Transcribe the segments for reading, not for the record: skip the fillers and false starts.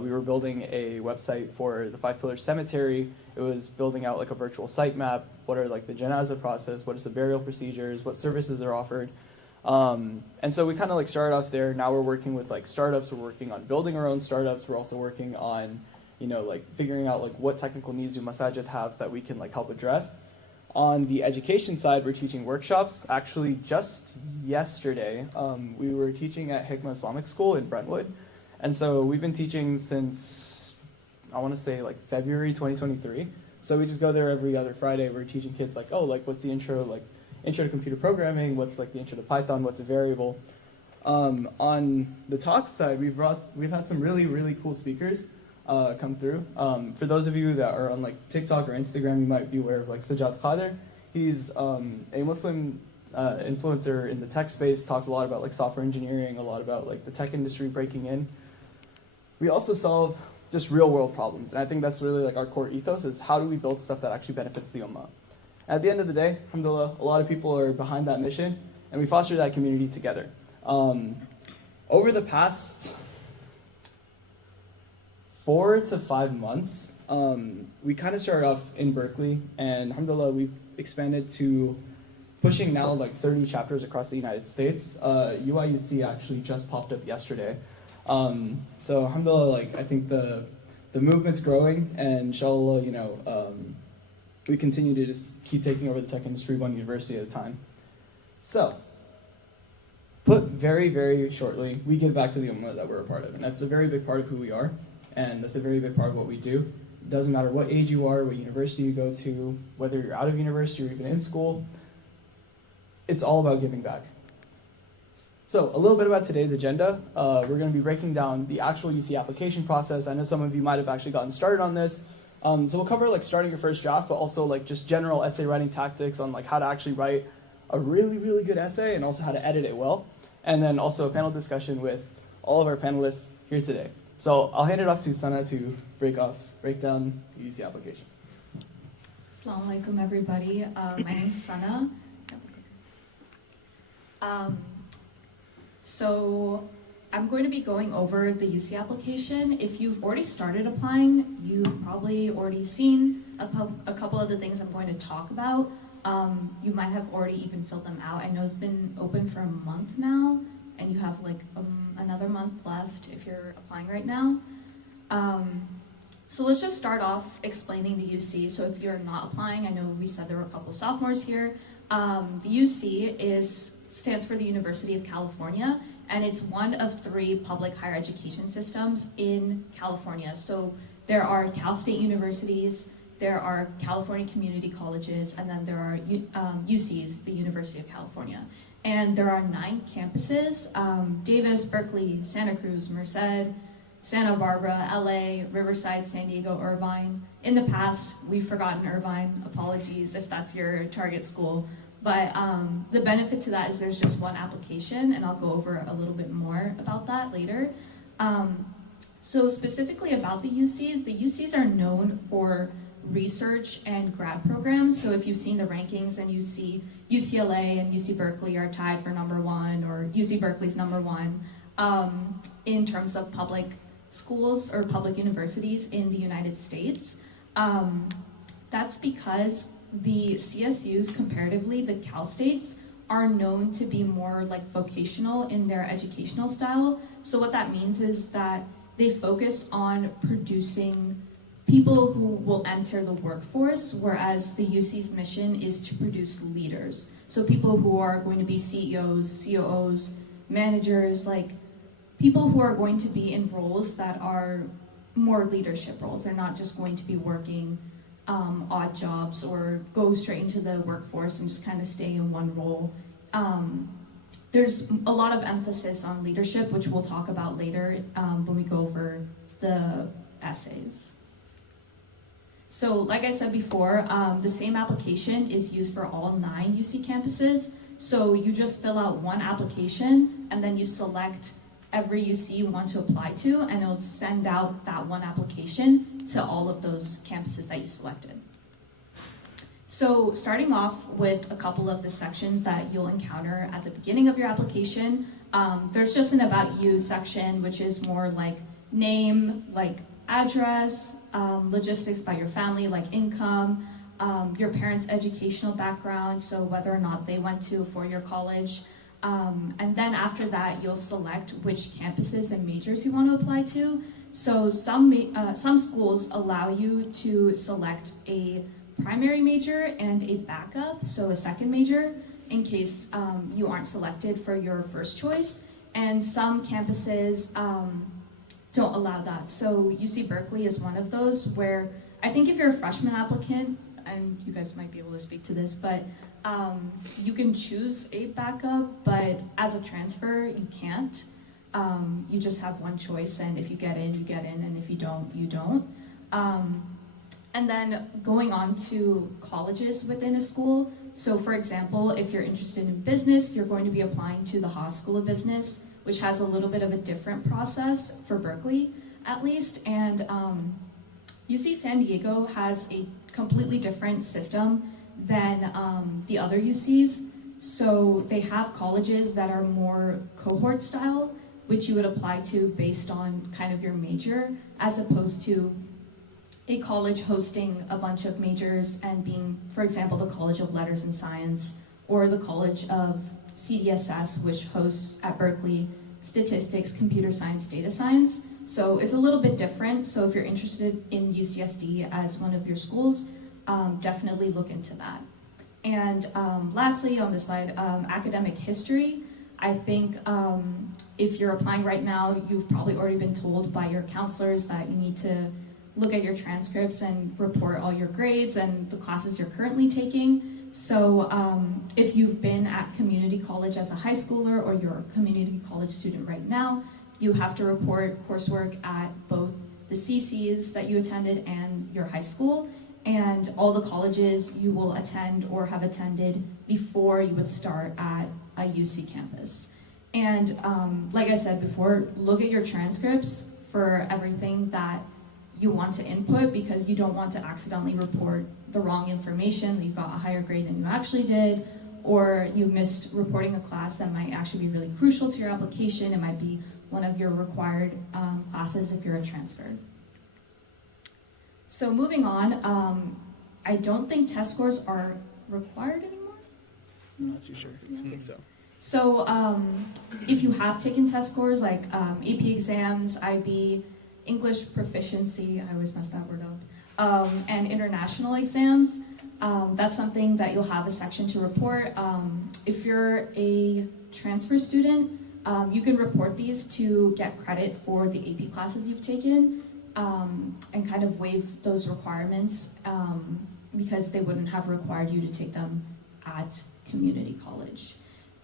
we were building a website for the Five Pillar Cemetery. It was building out like a virtual site map. What are like the janazah process? What is the burial procedures? What services are offered? And so we kind of like started off there. Now we're working with like startups. We're working on building our own startups. We're also working on, like figuring out like what technical needs do masajid have that we can like help address. On the education side, we're teaching workshops. Actually, just yesterday, we were teaching at Hikmah Islamic School in Brentwood. And so we've been teaching since, I want to say like February 2023. So we just go there every other Friday. We're teaching kids like, oh, like what's the intro to computer programming, what's like the intro to Python, what's a variable. On the talk side, we've had some really, really cool speakers come through. For those of you that are on like TikTok or Instagram, you might be aware of like Sajjad Khader. He's a Muslim influencer in the tech space, talks a lot about like software engineering, a lot about like the tech industry breaking in. We also solve just real world problems. And I think that's really like our core ethos is how do we build stuff that actually benefits the ummah. At the end of the day, alhamdulillah, a lot of people are behind that mission, and we foster that community together. Over the past 4 to 5 months, we kind of started off in Berkeley, and alhamdulillah, we've expanded to pushing now like 30 chapters across the United States. UIUC actually just popped up yesterday. So alhamdulillah, like I think the movement's growing, and inshallah, we continue to just keep taking over the tech industry one university at a time. So, put very, very shortly, we give back to the ummah that we're a part of, and that's a very big part of who we are, and that's a very big part of what we do. It doesn't matter what age you are, what university you go to, whether you're out of university or even in school, it's all about giving back. So, a little bit about today's agenda. We're going to be breaking down the actual UC application process. I know some of you might have actually gotten started on this. So we'll cover like starting your first draft, but also like just general essay writing tactics on like how to actually write a really, really good essay and also how to edit it well. And then also a panel discussion with all of our panelists here today. So I'll hand it off to Sana to break down the UC application. Assalamu alaikum, everybody. My name's Sana. So I'm going to be going over the UC application. If you've already started applying, you've probably already seen a couple of the things I'm going to talk about. You might have already even filled them out. I know it's been open for a month now, and you have like another month left if you're applying right now. So let's just start off explaining the UC. So if you're not applying, I know we said there were a couple sophomores here. The UC stands for the University of California, and it's one of 3 public higher education systems in California. So there are Cal State universities, there are California community colleges, and then there are UCs, the University of California. And there are 9 campuses, Davis, Berkeley, Santa Cruz, Merced, Santa Barbara, LA, Riverside, San Diego, Irvine. In the past, we've forgotten Irvine. Apologies if that's your target school. But the benefit to that is there's just one application, and I'll go over a little bit more about that later. So specifically about the UCs are known for research and grad programs. So if you've seen the rankings and you see UCLA and UC Berkeley are tied for #1, or UC Berkeley's #1 in terms of public schools or public universities in the United States, that's because the CSUs, comparatively, the Cal States, are known to be more like vocational in their educational style. So what that means is that they focus on producing people who will enter the workforce, whereas the UC's mission is to produce leaders. So people who are going to be CEOs, COOs, managers, like people who are going to be in roles that are more leadership roles. They're not just going to be working odd jobs or go straight into the workforce and just kind of stay in one role. There's a lot of emphasis on leadership, which we'll talk about later when we go over the essays. So like I said before, the same application is used for all 9 UC campuses. So you just fill out one application and then you select every UC you want to apply to, and it'll send out that one application to all of those campuses that you selected. So starting off with a couple of the sections that you'll encounter at the beginning of your application, there's just an About You section, which is more like name, like address, logistics about your family, like income, your parents' educational background, so whether or not they went to a four-year college. And then after that, you'll select which campuses and majors you want to apply to. So some schools allow you to select a primary major and a backup, so a second major, in case you aren't selected for your first choice. And some campuses don't allow that. So UC Berkeley is one of those where I think if you're a freshman applicant, and you guys might be able to speak to this, but you can choose a backup, but as a transfer, you can't. You just have one choice, and if you get in, you get in, and if you don't, you don't. And then going on to colleges within a school. So for example, if you're interested in business, you're going to be applying to the Haas School of Business, which has a little bit of a different process for Berkeley, at least. And UC San Diego has a completely different system than the other UCs. So they have colleges that are more cohort style, which you would apply to based on kind of your major, as opposed to a college hosting a bunch of majors and being, for example, the College of Letters and Science, or the College of CDSS, which hosts at Berkeley statistics, computer science, data science. So it's a little bit different. So if you're interested in UCSD as one of your schools, definitely look into that. And lastly, on this slide, academic history. I think if you're applying right now, you've probably already been told by your counselors that you need to look at your transcripts and report all your grades and the classes you're currently taking. So if you've been at community college as a high schooler, or you're a community college student right now, you have to report coursework at both the CCs that you attended and your high school, and all the colleges you will attend or have attended before you would start at a UC campus. And like I said before, look at your transcripts for everything that you want to input, because you don't want to accidentally report the wrong information, that you got a higher grade than you actually did, or you missed reporting a class that might actually be really crucial to your application. It might be one of your required classes if you're a transfer. So moving on, I don't think test scores are required anymore. I'm not too sure. I think so. So if you have taken test scores like AP exams, IB, English proficiency, I always mess that word up, and international exams, that's something that you'll have a section to report. If you're a transfer student, you can report these to get credit for the AP classes you've taken, and kind of waive those requirements, because they wouldn't have required you to take them at community college.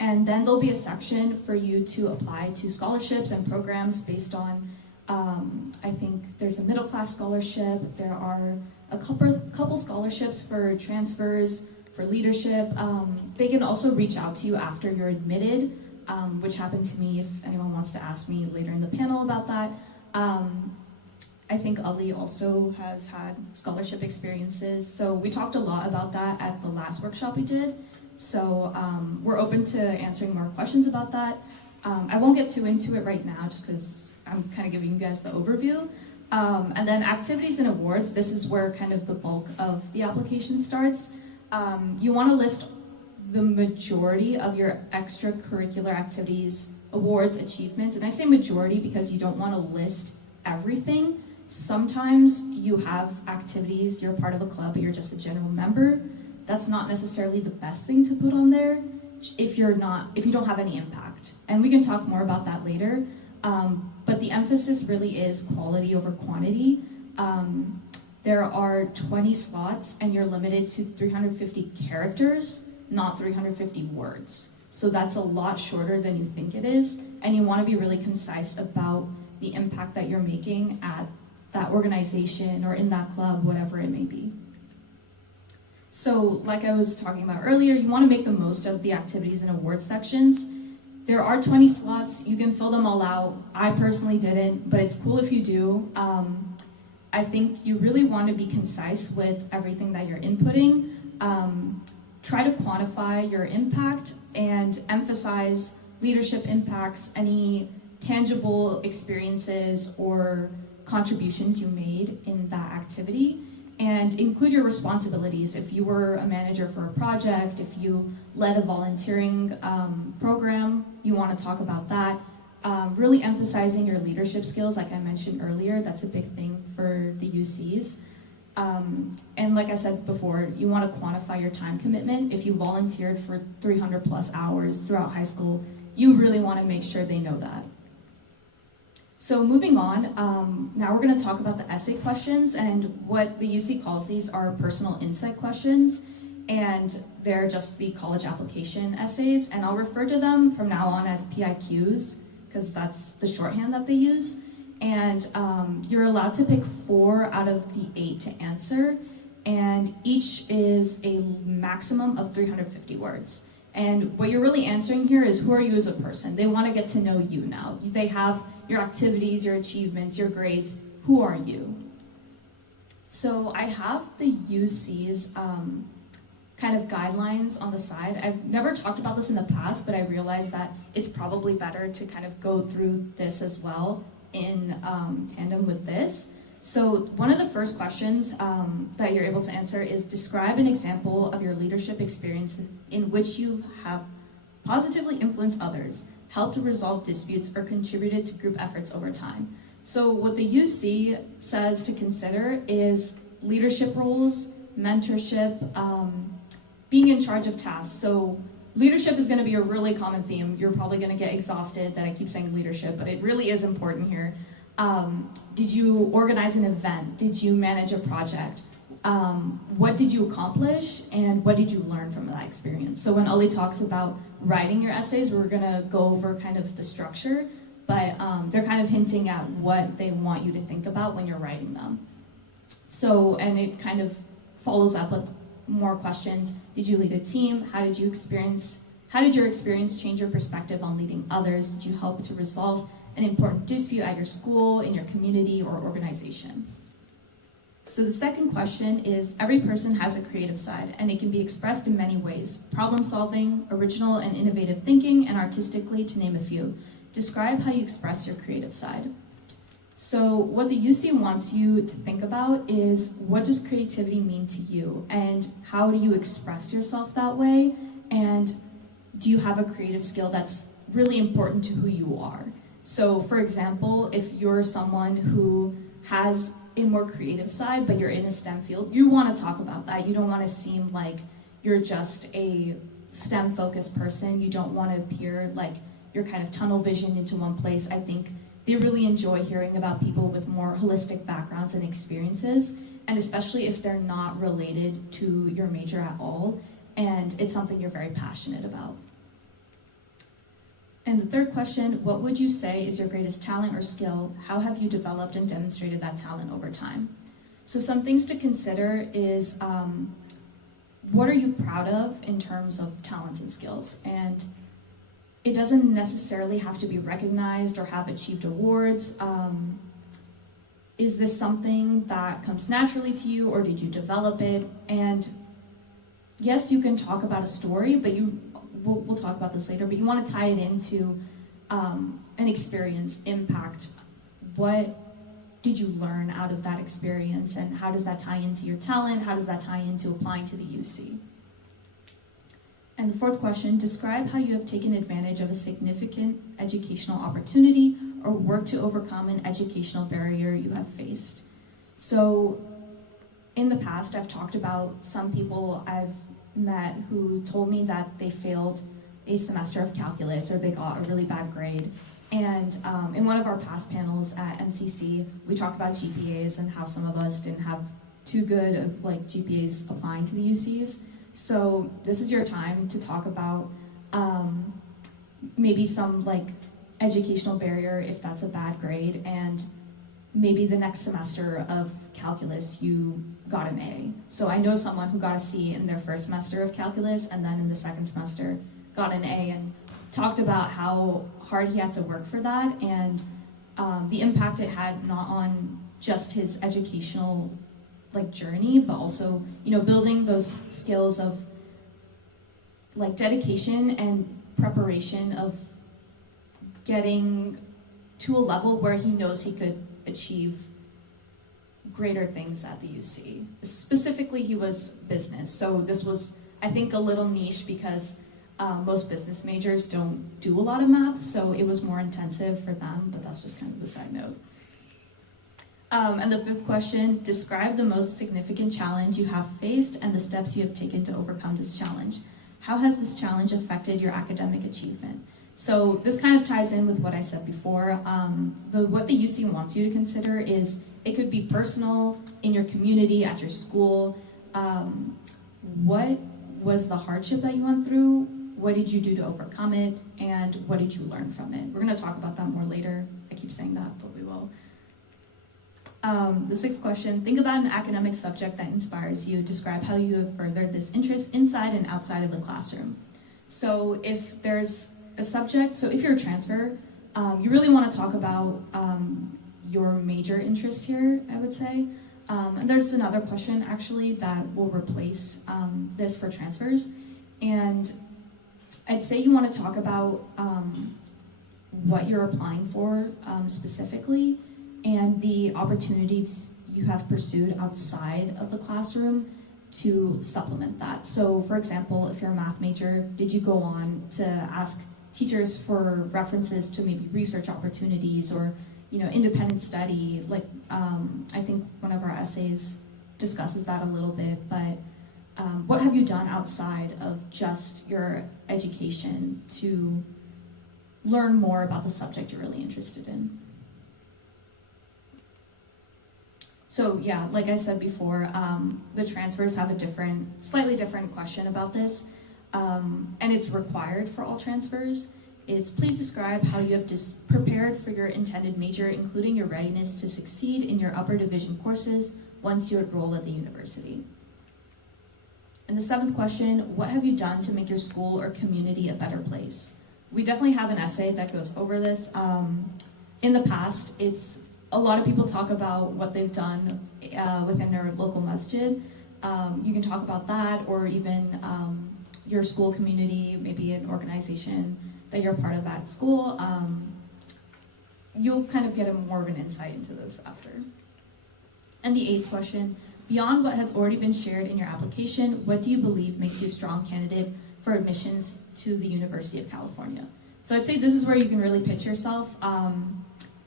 And then there'll be a section for you to apply to scholarships and programs based on, I think there's a middle class scholarship, there are a couple scholarships for transfers, for leadership. They can also reach out to you after you're admitted, which happened to me, if anyone wants to ask me later in the panel about that. I think Ali also has had scholarship experiences, so we talked a lot about that at the last workshop we did. So we're open to answering more questions about that. I won't get too into it right now, just because I'm kind of giving you guys the overview. And then activities and awards, this is where kind of the bulk of the application starts. You want to list the majority of your extracurricular activities, awards, achievements. And I say majority because you don't want to list everything. Sometimes you have activities, you're part of a club, but you're just a general member. That's not necessarily the best thing to put on there if you don't have any impact. And we can talk more about that later. But the emphasis really is quality over quantity. There are 20 slots and you're limited to 350 characters, not 350 words. So that's a lot shorter than you think it is. And you want to be really concise about the impact that you're making at that organization or in that club, whatever it may be. So like I was talking about earlier, you want to make the most of the activities and awards sections. There are 20 slots, you can fill them all out. I personally didn't, but it's cool if you do. I think you really want to be concise with everything that you're inputting. Try to quantify your impact and emphasize leadership impacts, any tangible experiences or contributions you made in that activity, and include your responsibilities. If you were a manager for a project, if you led a volunteering program, you want to talk about that. Really emphasizing your leadership skills, like I mentioned earlier, that's a big thing for the UCs. And like I said before, you want to quantify your time commitment. If you volunteered for 300 plus hours throughout high school, you really want to make sure they know that. So moving on, now we're going to talk about the essay questions, and what the UC calls these are personal insight questions, and they're just the college application essays, and I'll refer to them from now on as PIQs, because that's the shorthand that they use. And you're allowed to pick 4 out of the 8 to answer, and each is a maximum of 350 words. And what you're really answering here is, who are you as a person? They want to get to know you now. They have your activities, your achievements, your grades. Who are you? So I have the UC's kind of guidelines on the side. I've never talked about this in the past, but I realized that it's probably better to kind of go through this as well in tandem with this. So one of the first questions that you're able to answer is, describe an example of your leadership experience in which you have positively influenced others, helped resolve disputes, or contributed to group efforts over time. So what the UC says to consider is leadership roles, mentorship, being in charge of tasks. So leadership is going to be a really common theme. You're probably going to get exhausted that I keep saying leadership, but it really is important here. Did you organize an event? Did you manage a project? What did you accomplish, and what did you learn from that experience? So when Ali talks about writing your essays, we're going to go over kind of the structure, but they're kind of hinting at what they want you to think about when you're writing them. So, and it kind of follows up with more questions. Did you lead a team? How did your experience change your perspective on leading others? Did you help to resolve an important dispute at your school, in your community, or organization? So the second question is, every person has a creative side, and it can be expressed in many ways: problem solving, original and innovative thinking, and artistically, to name a few. Describe how you express your creative side. So what the UC wants you to think about is, what does creativity mean to you, and how do you express yourself that way, and do you have a creative skill that's really important to who you are? So for example, if you're someone who has a more creative side, but you're in a STEM field, you want to talk about that. You don't want to seem like you're just a STEM focused person. You don't want to appear like you're kind of tunnel vision into one place. I think they really enjoy hearing about people with more holistic backgrounds and experiences, and especially if they're not related to your major at all, and it's something you're very passionate about. And the third question, what would you say is your greatest talent or skill? How have you developed and demonstrated that talent over time? So some things to consider is, what are you proud of in terms of talents and skills? And it doesn't necessarily have to be recognized or have achieved awards. Is this something that comes naturally to you, or did you develop it? And yes, you can talk about a story, but we'll talk about this later, but you want to tie it into an experience, impact. What did you learn out of that experience, and how does that tie into your talent? How does that tie into applying to the UC? And the fourth question, describe how you have taken advantage of a significant educational opportunity or worked to overcome an educational barrier you have faced. So in the past, I've talked about some people I've met who told me that they failed a semester of calculus, or they got a really bad grade. And in one of our past panels at MCC, we talked about GPAs and how some of us didn't have too good of GPAs applying to the UCs. So this is your time to talk about maybe some educational barrier if that's a bad grade, and maybe the next semester of calculus you got an A. So I know someone who got a C in their first semester of calculus, and then in the second semester got an A, and talked about how hard he had to work for that, and the impact it had not on just his educational journey, but also building those skills of dedication and preparation of getting to a level where he knows he could achieve greater things at the UC. Specifically, he was business. So this was, I think, a little niche because most business majors don't do a lot of math, so it was more intensive for them, but that's just kind of a side note. And the fifth question, describe the most significant challenge you have faced and the steps you have taken to overcome this challenge. How has this challenge affected your academic achievement? So this kind of ties in with what I said before. What the UC wants you to consider is, it could be personal, in your community, at your school. What was the hardship that you went through? What did you do to overcome it? And what did you learn from it? We're gonna talk about that more later. I keep saying that, but we will. The sixth question, think about an academic subject that inspires you. Describe how you have furthered this interest inside and outside of the classroom. So if there's a subject, so if you're a transfer, you really want to talk about your major interest here, I would say. And there's another question actually that will replace this for transfers. And I'd say you want to talk about what you're applying for specifically, and the opportunities you have pursued outside of the classroom to supplement that. So for example, if you're a math major, did you go on to ask teachers for references to maybe research opportunities or independent study? Like I think one of our essays discusses that a little bit, but what have you done outside of just your education to learn more about the subject you're really interested in? So yeah, like I said before, the transfers have a slightly different question about this, and it's required for all transfers. It's, please describe how you have prepared for your intended major, including your readiness to succeed in your upper division courses once you enroll at the university. And the seventh question, what have you done to make your school or community a better place? We definitely have an essay that goes over this. In the past, a lot of people talk about what they've done within their local masjid. You can talk about that, or even your school community, maybe an organization that you're a part of at school. You'll kind of get more of an insight into this after. And the eighth question, beyond what has already been shared in your application, what do you believe makes you a strong candidate for admissions to the University of California? So I'd say this is where you can really pitch yourself.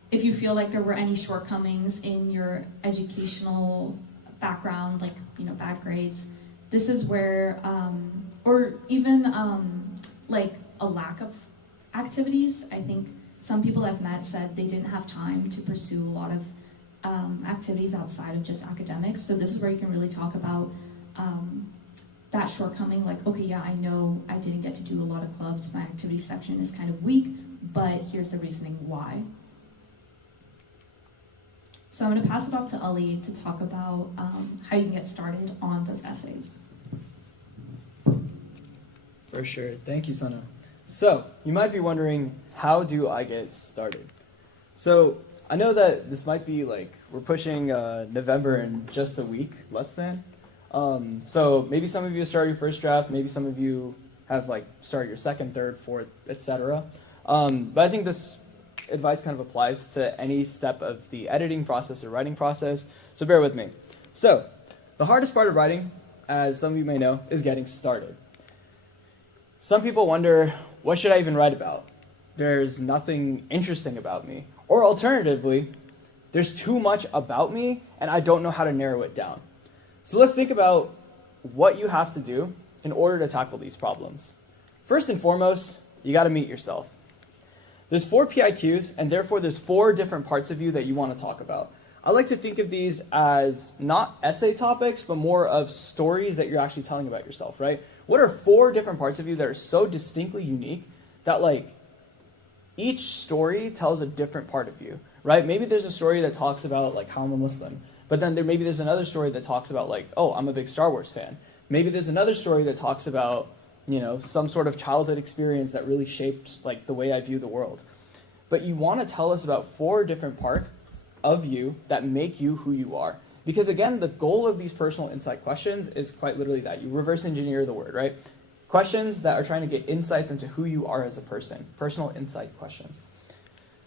If you feel like there were any shortcomings in your educational background, like bad grades, this is where, or even like a lack of activities. I think some people I've met said they didn't have time to pursue a lot of activities outside of just academics. So this is where you can really talk about that shortcoming, like, okay, yeah, I know I didn't get to do a lot of clubs, my activity section is kind of weak, but here's the reasoning why. So I'm going to pass it off to Ali to talk about how you can get started on those essays. For sure. Thank you, Sana. So you might be wondering, how do I get started? So I know that this might be like, we're pushing November in just a week, less than. So maybe some of you started your first draft, maybe some of you have like started your second, third, fourth, etc. But I think this advice kind of applies to any step of the editing process or writing process, so bear with me. So the hardest part of writing, as some of you may know, is getting started. Some people wonder, what should I even write about? There's nothing interesting about me. Or alternatively, there's too much about me and I don't know how to narrow it down. So let's think about what you have to do in order to tackle these problems. First and foremost, you got to meet yourself. There's 4 PIQs, and therefore there's 4 different parts of you that you want to talk about. I like to think of these as not essay topics, but more of stories that you're actually telling about yourself, right? What are 4 different parts of you that are so distinctly unique that like each story tells a different part of you, right? Maybe there's a story that talks about like how I'm a Muslim, but then maybe there's another story that talks about like, oh, I'm a big Star Wars fan. Maybe there's another story that talks about, some sort of childhood experience that really shaped like the way I view the world. But you want to tell us about 4 different parts of you that make you who you are. Because again, the goal of these personal insight questions is quite literally that. You reverse engineer the word, right? Questions that are trying to get insights into who you are as a person. Personal insight questions.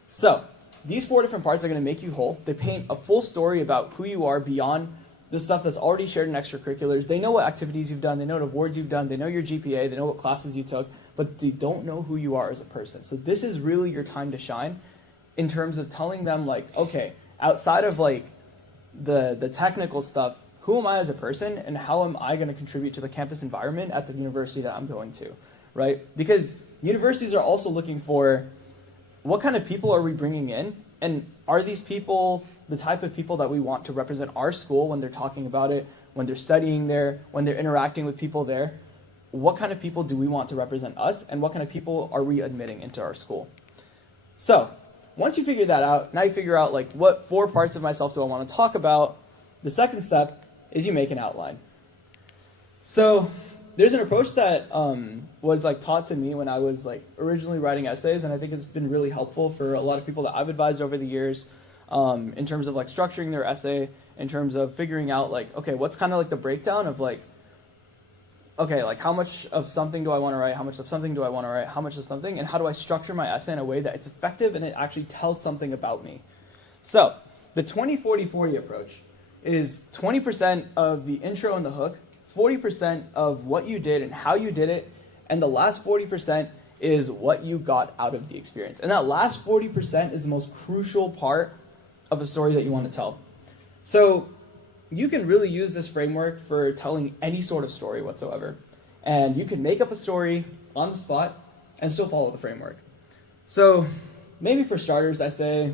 So, these 4 different parts are going to make you whole. They paint a full story about who you are beyond the stuff that's already shared in extracurriculars. They know what activities you've done. They know what awards you've done. They know your GPA. They know what classes you took. But they don't know who you are as a person. So this is really your time to shine in terms of telling them, like, okay, outside of like the technical stuff, who am I as a person and how am I going to contribute to the campus environment at the university that I'm going to, right? Because universities are also looking for what kind of people are we bringing in, and are these people the type of people that we want to represent our school when they're talking about it, when they're studying there, when they're interacting with people there? What kind of people do we want to represent us, and what kind of people are we admitting into our school? So once you figure that out, now you figure out like what 4 parts of myself do I want to talk about. The second step is you make an outline. So there's an approach that was like taught to me when I was like originally writing essays, and I think it's been really helpful for a lot of people that I've advised over the years in terms of like structuring their essay, in terms of figuring out like, okay, what's kind of like the breakdown of like, okay, like how much of something do I want to write, how much of something do I want to write, how much of something, and how do I structure my essay in a way that it's effective and it actually tells something about me. So the 20-40-40 approach is 20% of the intro and the hook, 40% of what you did and how you did it, and the last 40% is what you got out of the experience. And that last 40% is the most crucial part of a story that you want to tell. So you can really use this framework for telling any sort of story whatsoever. And you can make up a story on the spot and still follow the framework. So maybe for starters, I say,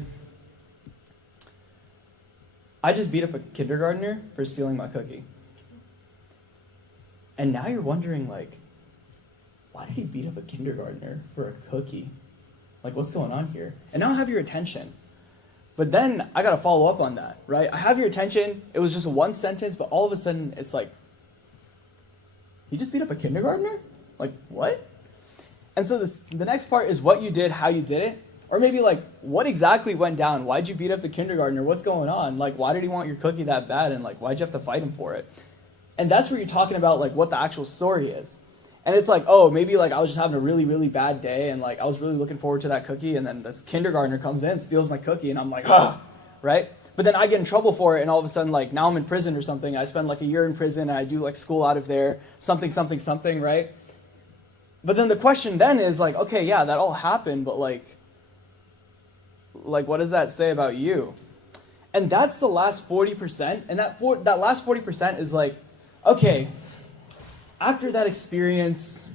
I just beat up a kindergartner for stealing my cookie. And now you're wondering, like, why did he beat up a kindergartner for a cookie? Like, what's going on here? And now I have your attention. But then I got to follow up on that, right? I have your attention. It was just one sentence, but all of a sudden it's like, he just beat up a kindergartner? Like, what? And so the next part is what you did, how you did it. Or maybe like, what exactly went down? Why'd you beat up the kindergartner? What's going on? Like, why did he want your cookie that bad? And like, why'd you have to fight him for it? And that's where you're talking about like what the actual story is. And it's like, oh, maybe like I was just having a really, really bad day and like I was really looking forward to that cookie, and then this kindergartner comes in, steals my cookie, and I'm like, ah, right? But then I get in trouble for it, and all of a sudden like now I'm in prison or something. I spend like a year in prison and I do like school out of there, something, right? But then the question then is like, okay, yeah, that all happened, but like what does that say about you? And that's the last 40%, and that last 40% is like, okay, after that experience,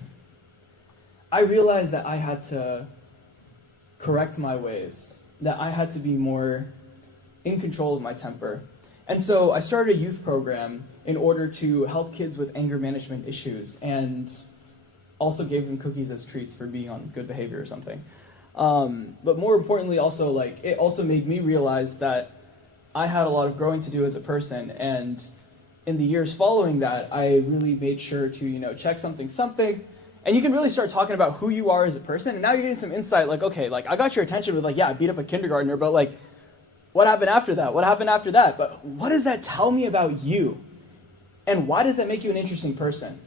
I realized that I had to correct my ways, that I had to be more in control of my temper. And so I started a youth program in order to help kids with anger management issues, and also gave them cookies as treats for being on good behavior or something. But more importantly, also like it also made me realize that I had a lot of growing to do as a person, and in the years following that, I really made sure to, check something, and you can really start talking about who you are as a person, and now you're getting some insight, like, okay, like, I got your attention with, like, yeah, I beat up a kindergartner, but, like, what happened after that? What happened after that? But what does that tell me about you? And why does that make you an interesting person?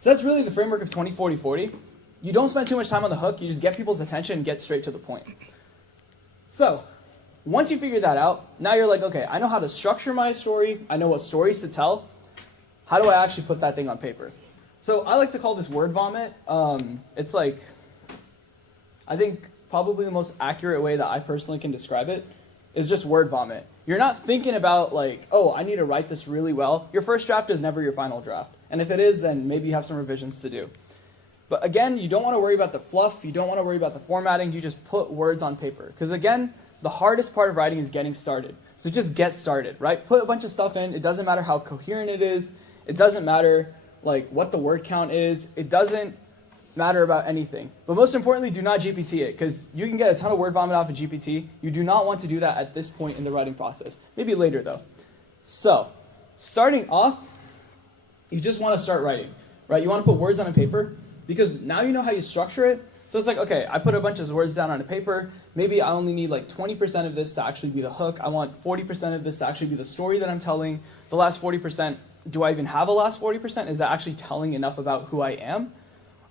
So that's really the framework of 20-40-40. You don't spend too much time on the hook, you just get people's attention and get straight to the point. So once you figure that out, now you're like, okay, I know how to structure my story. I know what stories to tell. How do I actually put that thing on paper? So I like to call this word vomit. It's like, I think probably the most accurate way that I personally can describe it is just word vomit. You're not thinking about like, oh, I need to write this really well. Your first draft is never your final draft. And if it is, then maybe you have some revisions to do. But again, you don't want to worry about the fluff. You don't want to worry about the formatting. You just put words on paper. Because again, the hardest part of writing is getting started. So just get started, right? Put a bunch of stuff in. It doesn't matter how coherent it is. It doesn't matter like what the word count is. It doesn't matter about anything. But most importantly, do not GPT it, because you can get a ton of word vomit off of GPT. You do not want to do that at this point in the writing process. Maybe later though. So starting off, you just want to start writing, right? You want to put words on a paper because now you know how you structure it. So it's like, okay, I put a bunch of words down on a paper. Maybe I only need like 20% of this to actually be the hook. I want 40% of this to actually be the story that I'm telling. The last 40%, do I even have a last 40%? Is that actually telling enough about who I am?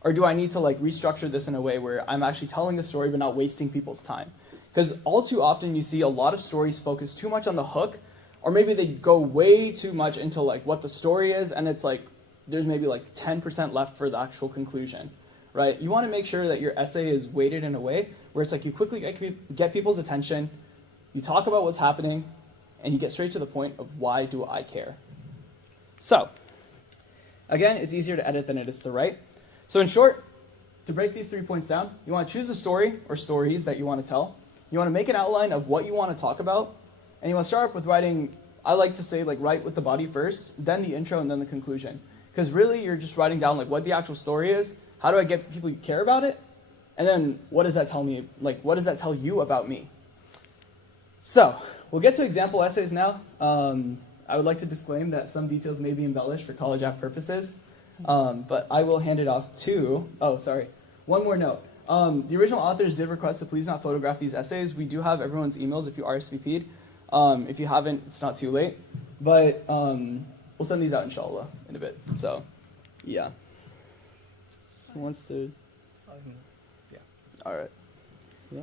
Or do I need to like restructure this in a way where I'm actually telling the story but not wasting people's time? Because all too often you see a lot of stories focus too much on the hook, or maybe they go way too much into like what the story is, and it's like there's maybe like 10% left for the actual conclusion, right? You want to make sure that your essay is weighted in a way where it's like you quickly get people's attention, you talk about what's happening, and you get straight to the point of why do I care. So, again, it's easier to edit than it is to write. So in short, to break these 3 points down, you want to choose a story or stories that you want to tell. You want to make an outline of what you want to talk about, and you want to start with writing, I like to say, like, write with the body first, then the intro, and then the conclusion. Because really, you're just writing down, like, what the actual story is, how do I get people to care about it, and then what does that tell me, like, what does that tell you about me? So, we'll get to example essays now. I would like to disclaim that some details may be embellished for College Act purposes, but I will hand it off to, one more note. The original authors did request to please not photograph these essays. We do have everyone's emails if you RSVP'd. If you haven't, it's not too late. But we'll send these out, inshallah, in a bit. So, yeah. Who wants to? Yeah. All right. Yeah?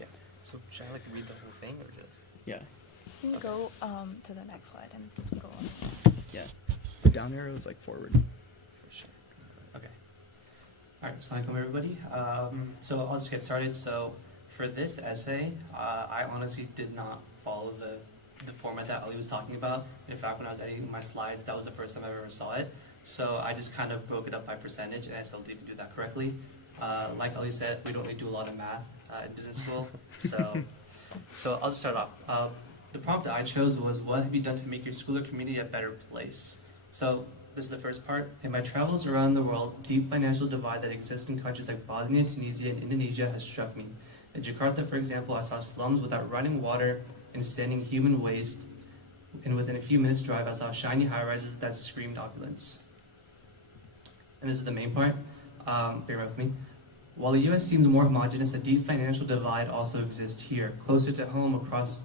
Yeah. So should I like read the whole thing or just? Yeah. You can go to the next slide and go on. Yeah. The down arrow is like forward. For sure. Okay. All right. Assalamualaikum everybody. So I'll just get started. So for this essay, I honestly did not follow the format that Ali was talking about. In fact, when I was editing my slides, that was the first time I ever saw it. So I just kind of broke it up by percentage, and I still didn't do that correctly. Like Ali said, we don't really do a lot of math at business school. So I'll just start off. The prompt I chose was, what have you done to make your school or community a better place? So this is the first part. In my travels around the world, deep financial divide that exists in countries like Bosnia, Tunisia, and Indonesia has struck me. In Jakarta, for example, I saw slums without running water and standing human waste, and within a few minutes' drive, I saw shiny high-rises that screamed opulence. And this is the main part. Bear with me. While the U.S. seems more homogenous, a deep financial divide also exists here. Closer to home, across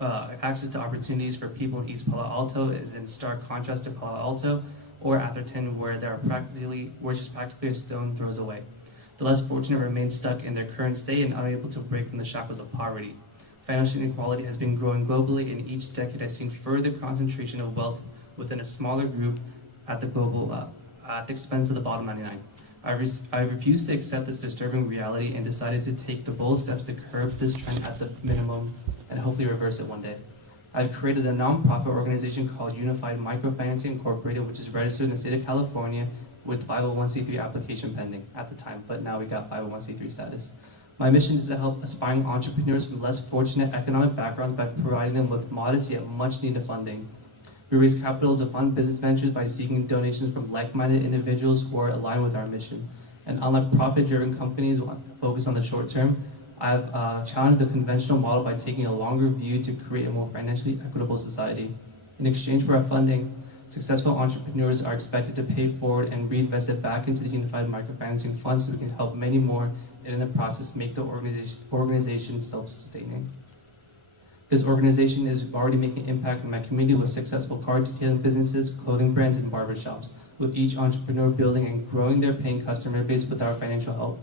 access to opportunities for people in East Palo Alto is in stark contrast to Palo Alto or Atherton, where just practically a stone throws away. The less fortunate remain stuck in their current state and unable to break from the shackles of poverty. Financial inequality has been growing globally, and each decade has seen further concentration of wealth within a smaller group at the expense of the bottom 99. I refuse to accept this disturbing reality and decided to take the bold steps to curb this trend at the minimum and hopefully reverse it one day. I've created a non-profit organization called Unified Microfinancing Incorporated, which is registered in the state of California with 501c3 application pending at the time, but now we got 501c3 status. My mission is to help aspiring entrepreneurs from less fortunate economic backgrounds by providing them with modest yet much needed funding. We raise capital to fund business ventures by seeking donations from like-minded individuals who are aligned with our mission. And unlike profit-driven companies focused on the short term, I've challenged the conventional model by taking a longer view to create a more financially equitable society. In exchange for our funding, successful entrepreneurs are expected to pay forward and reinvest it back into the Unified Microfinancing Fund so we can help many more and in the process make the organization self-sustaining. This organization is already making impact in my community with successful car detailing businesses, clothing brands, and barbershops, with each entrepreneur building and growing their paying customer base with our financial help.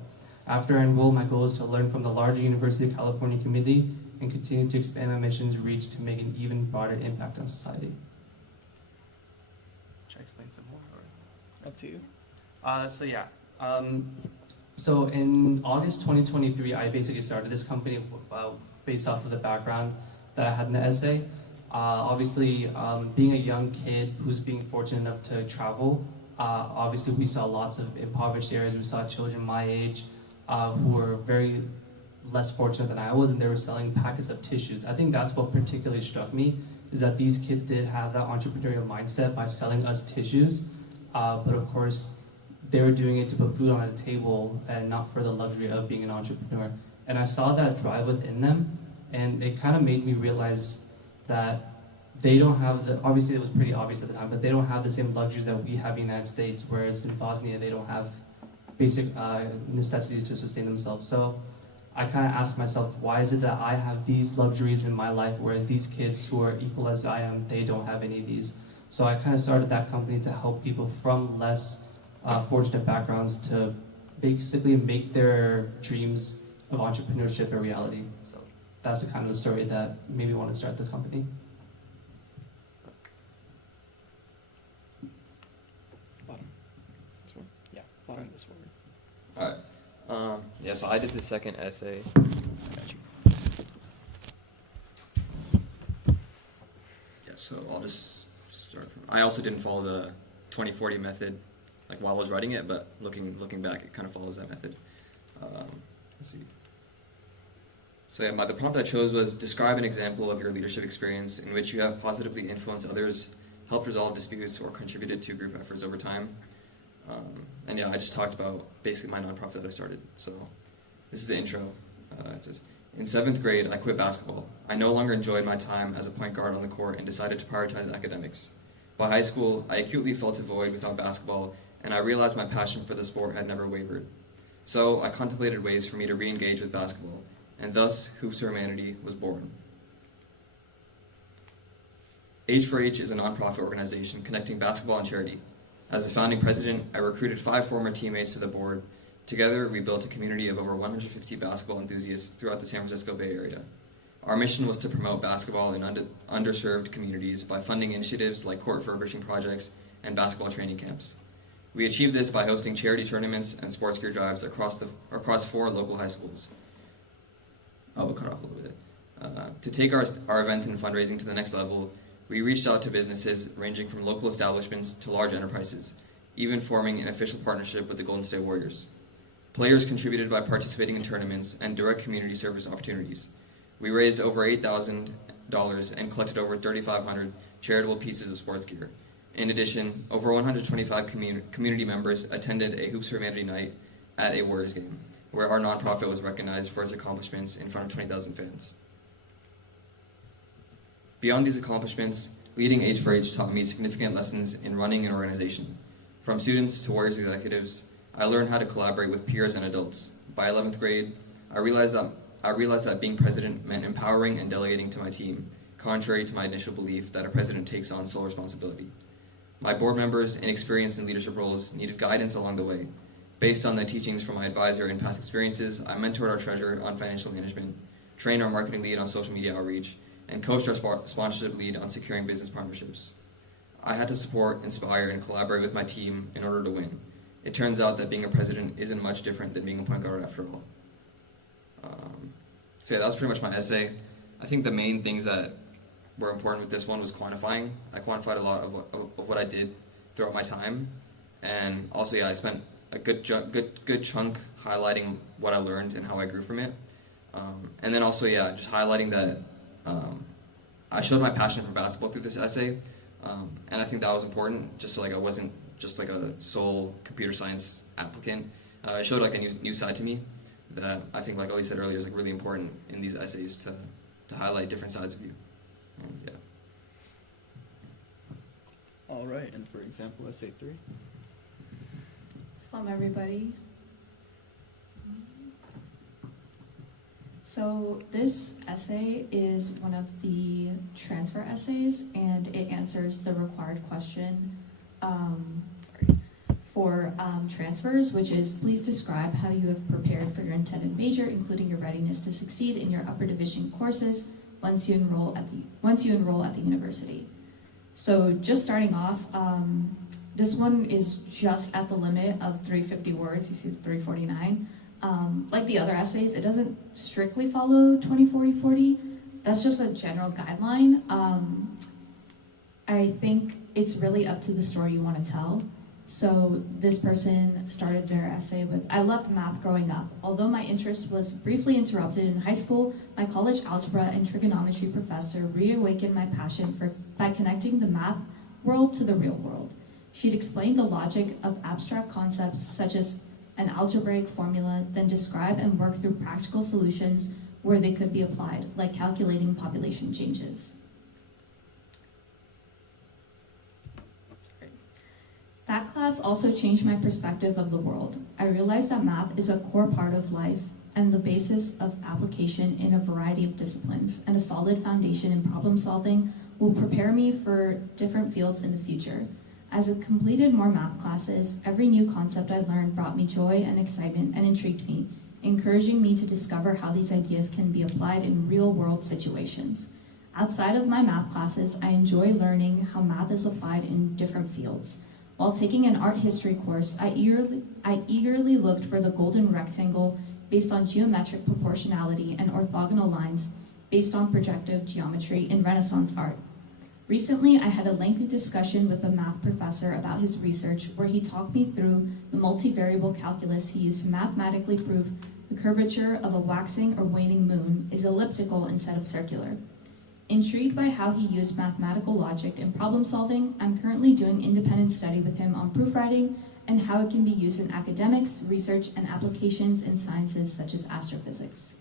After I enroll, my goal is to learn from the larger University of California community and continue to expand my mission's reach to make an even broader impact on society. Should I explain some more? Or? Up to you. So in August 2023, I basically started this company based off of the background that I had in the essay. Obviously, being a young kid who's being fortunate enough to travel, obviously we saw lots of impoverished areas. We saw children my age who were very less fortunate than I was, and they were selling packets of tissues. I think that's what particularly struck me, is that these kids did have that entrepreneurial mindset by selling us tissues, but of course, they were doing it to put food on the table and not for the luxury of being an entrepreneur. And I saw that drive within them, and it kind of made me realize that they don't have obviously it was pretty obvious at the time, but they don't have the same luxuries that we have in the United States, whereas in Bosnia they don't have basic necessities to sustain themselves. So I kind of asked myself, why is it that I have these luxuries in my life, whereas these kids who are equal as I am, they don't have any of these? So I kind of started that company to help people from less fortunate backgrounds to basically make their dreams of entrepreneurship a reality. So that's the kind of the story that made me want to start this company. Bottom. This one? Yeah, bottom this forward. Alright. Yeah, so I did the second essay. Got you. Yeah, so I'll just start from, I also didn't follow the 2040 method like while I was writing it, but looking back, it kind of follows that method. Let's see. So yeah, the prompt I chose was describe an example of your leadership experience in which you have positively influenced others, helped resolve disputes, or contributed to group efforts over time. And yeah, I just talked about basically my nonprofit that I started. So this is the intro. It says, in 7th grade, I quit basketball. I no longer enjoyed my time as a point guard on the court and decided to prioritize academics. By high school, I acutely felt a void without basketball, and I realized my passion for the sport had never wavered. So I contemplated ways for me to re-engage with basketball, and thus Hoops for Humanity was born. H4H is a nonprofit organization connecting basketball and charity. As the founding president, I recruited 5 former teammates to the board. Together, we built a community of over 150 basketball enthusiasts throughout the San Francisco Bay Area. Our mission was to promote basketball in underserved communities by funding initiatives like court refurbishing projects and basketball training camps. We achieved this by hosting charity tournaments and sports gear drives across 4 local high schools. Oh, we'll cut off a little bit. To take our events and fundraising to the next level, we reached out to businesses ranging from local establishments to large enterprises, even forming an official partnership with the Golden State Warriors. Players contributed by participating in tournaments and direct community service opportunities. We raised over $8,000 and collected over 3,500 charitable pieces of sports gear. In addition, over 125 community members attended a Hoops for Humanity night at a Warriors game, where our nonprofit was recognized for its accomplishments in front of 20,000 fans. Beyond these accomplishments, leading H4H taught me significant lessons in running an organization. From students to Warriors executives, I learned how to collaborate with peers and adults. By 11th grade, I realized that being president meant empowering and delegating to my team, contrary to my initial belief that a president takes on sole responsibility. My board members, inexperienced in leadership roles, needed guidance along the way. Based on the teachings from my advisor and past experiences, I mentored our treasurer on financial management, trained our marketing lead on social media outreach, and coached our sponsorship lead on securing business partnerships. I had to support, inspire, and collaborate with my team in order to win. It turns out that being a president isn't much different than being a point guard after all. So yeah, that was pretty much my essay. I think the main things that were important with this one was quantifying. I quantified a lot of what I did throughout my time, and also yeah, I spent a good chunk highlighting what I learned and how I grew from it. And then also yeah, just highlighting that I showed my passion for basketball through this essay, and I think that was important, just so like I wasn't just like a sole computer science applicant. It showed like a new side to me that I think, like Oli said earlier, is like really important in these essays to highlight different sides of you. And, yeah. All right, and for example, essay 3. Salam, everybody. So this essay is one of the transfer essays, and it answers the required question for transfers, which is, please describe how you have prepared for your intended major, including your readiness to succeed in your upper division courses once you enroll at the university. So just starting off, this one is just at the limit of 350 words. You see it's 349. Like the other essays, it doesn't strictly follow 20-40-40. That's just a general guideline. I think it's really up to the story you want to tell. So this person started their essay with, I loved math growing up. Although my interest was briefly interrupted in high school, my college algebra and trigonometry professor reawakened my passion by connecting the math world to the real world. She'd explain the logic of abstract concepts such as an algebraic formula, then describe and work through practical solutions where they could be applied, like calculating population changes. That class also changed my perspective of the world. I realized that math is a core part of life and the basis of application in a variety of disciplines, and a solid foundation in problem solving will prepare me for different fields in the future. As I completed more math classes, every new concept I learned brought me joy and excitement and intrigued me. encouraging me to discover how these ideas can be applied in real-world situations. Outside of my math classes, I enjoy learning how math is applied in different fields. While taking an art history course, I eagerly looked for the golden rectangle based on geometric proportionality and orthogonal lines based on projective geometry in Renaissance art. Recently, I had a lengthy discussion with a math professor about his research where he talked me through the multivariable calculus he used to mathematically prove the curvature of a waxing or waning moon is elliptical instead of circular. Intrigued by how he used mathematical logic in problem solving, I'm currently doing independent study with him on proofwriting and how it can be used in academics, research, and applications in sciences such as astrophysics.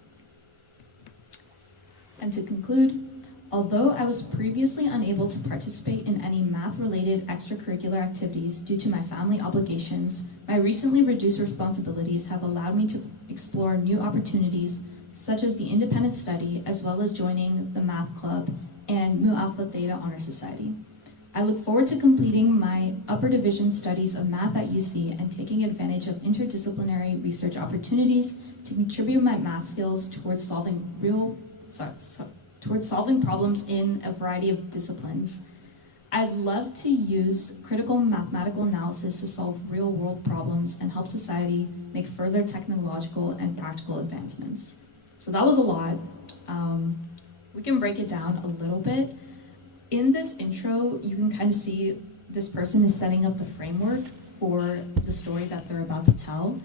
And to conclude, although I was previously unable to participate in any math-related extracurricular activities due to my family obligations, my recently reduced responsibilities have allowed me to explore new opportunities such as the independent study, as well as joining the math club and Mu Alpha Theta Honor Society. I look forward to completing my upper division studies of math at UC and taking advantage of interdisciplinary research opportunities to contribute my math skills towards solving problems in a variety of disciplines. I'd love to use critical mathematical analysis to solve real-world problems and help society make further technological and practical advancements. So that was a lot. We can break it down a little bit. In this intro, you can kind of see this person is setting up the framework for the story that they're about to tell.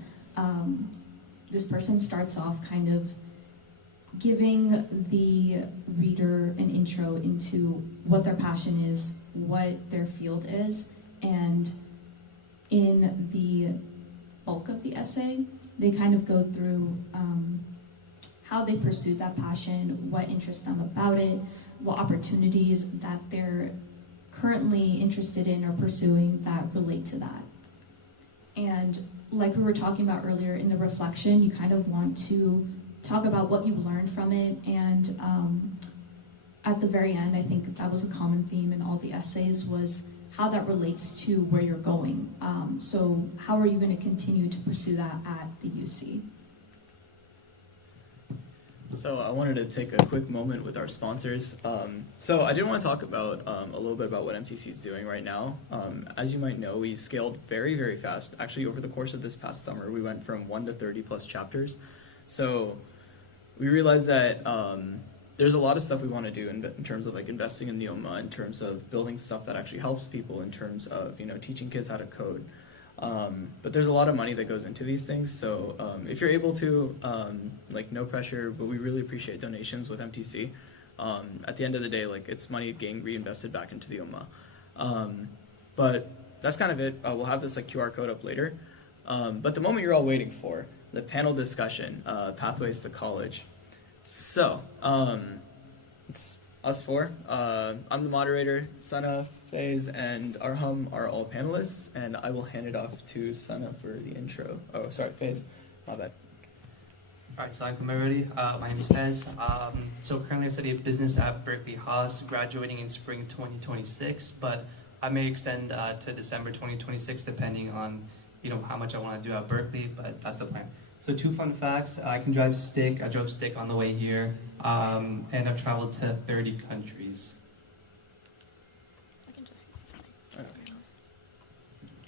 This person starts off kind of giving the reader an intro into what their passion is, what their field is, and in the bulk of the essay, they kind of go through how they pursued that passion, what interests them about it, what opportunities that they're currently interested in or pursuing that relate to that. And like we were talking about earlier in the reflection, you kind of want to talk about what you learned from it, and at the very end, I think that was a common theme in all the essays, was how that relates to where you're going. So how are you going to continue to pursue that at the UC? So I wanted to take a quick moment with our sponsors. So I did want to talk about a little bit about what MTC is doing right now. As you might know, we scaled very, very fast. Actually, over the course of this past summer, we went from 1 to 30 plus chapters. So we realized that there's a lot of stuff we want to do in terms of like investing in Neoma, in terms of building stuff that actually helps people, in terms of teaching kids how to code. But there's a lot of money that goes into these things. So if you're able to, like no pressure, but we really appreciate donations with MTC. At the end of the day, like it's money getting reinvested back into the OMA. But that's kind of it. We'll have this like QR code up later. But the moment you're all waiting for, the panel discussion, Pathways to College. So, it's us four. I'm the moderator, Sana, Faze, and Arham are all panelists, and I will hand it off to Sana for the intro. Oh, sorry, Faze, my bad. All right, so everybody. My name is Fez. So currently I study business at Berkeley Haas, graduating in spring 2026, but I may extend to December 2026 depending on how much I want to do at Berkeley, but that's the plan. So 2 fun facts: I can drive stick. I drove stick on the way here, and I've traveled to 30 countries. I can just use this mic.